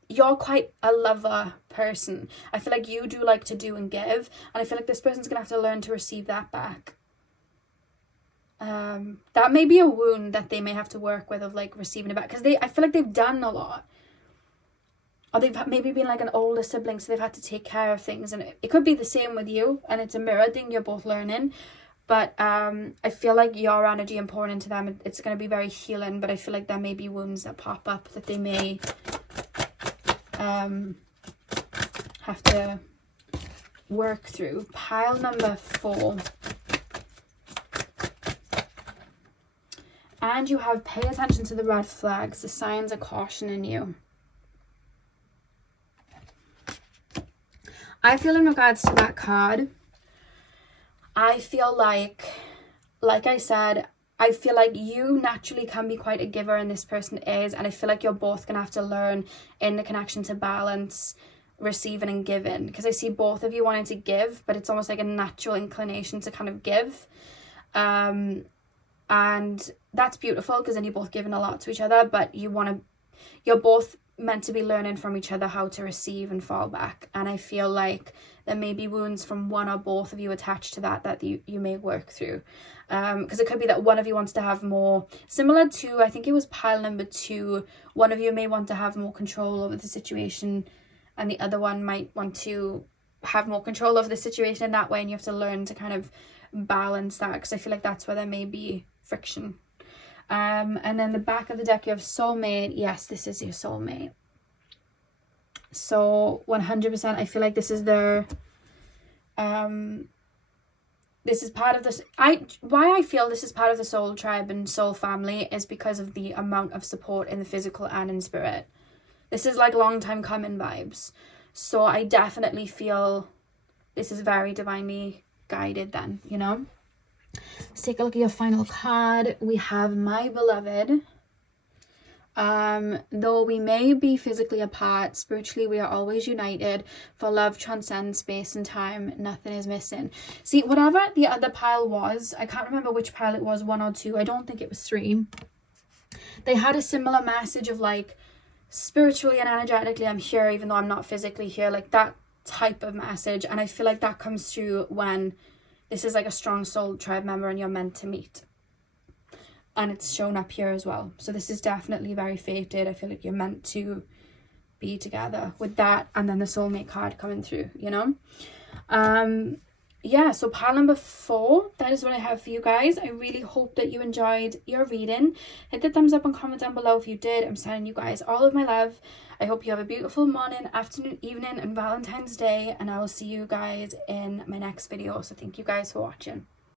you're quite a lover person. I feel like you do like to do and give. And I feel like this person's going to have to learn to receive that back. That may be a wound that they may have to work with, of like receiving it back. Because I feel like they've done a lot. Or they've maybe been like an older sibling, so they've had to take care of things. And it could be the same with you. And it's a mirror thing. You're both learning. But I feel like your energy and pouring into them, it's going to be very healing. But I feel like there may be wounds that pop up that they may have to work through. Pile number 4. And you have pay attention to the red flags. The signs are cautioning you. I feel in regards to that card, I feel like I said, I feel like you naturally can be quite a giver, and this person is, and I feel like you're both going to have to learn in the connection to balance receiving and giving, because I see both of you wanting to give, but it's almost like a natural inclination to kind of give, and that's beautiful, because then you're both giving a lot to each other, but you're both meant to be learning from each other how to receive and fall back. And I feel like there may be wounds from one or both of you attached to that you may work through, because it could be that one of you wants to have more, similar to, I think it was pile number 2, one of you may want to have more control over the situation, and the other one might want to have more control over the situation in that way, and you have to learn to kind of balance that, because I feel like that's where there may be friction. And then the back of the deck, you have soulmate. Yes, this is your soulmate. So 100%, I feel like this is their, this is part of this. Why I feel this is part of the soul tribe and soul family is because of the amount of support in the physical and in spirit. This is like long time coming vibes. So I definitely feel this is very divinely guided then, you know. Let's take a look at your final card. We have my beloved. Though we may be physically apart, spiritually we are always united, for love transcends space and time, nothing is missing. See, whatever the other pile was, I can't remember which pile it was, 1 or 2, I don't think it was 3. They had a similar message of like, spiritually and energetically I'm here even though I'm not physically here, like that type of message. And I feel like that comes through when this is like a strong soul tribe member and you're meant to meet. And it's shown up here as well. So this is definitely very fated. I feel like you're meant to be together with that. And then the soulmate card coming through, you know. Yeah, so pile number 4, that is what I have for you guys. I really hope that you enjoyed your reading. Hit the thumbs up and comment down below if you did. I'm sending you guys all of my love. I hope you have a beautiful morning, afternoon, evening, and Valentine's Day. And I will see you guys in my next video. So thank you guys for watching.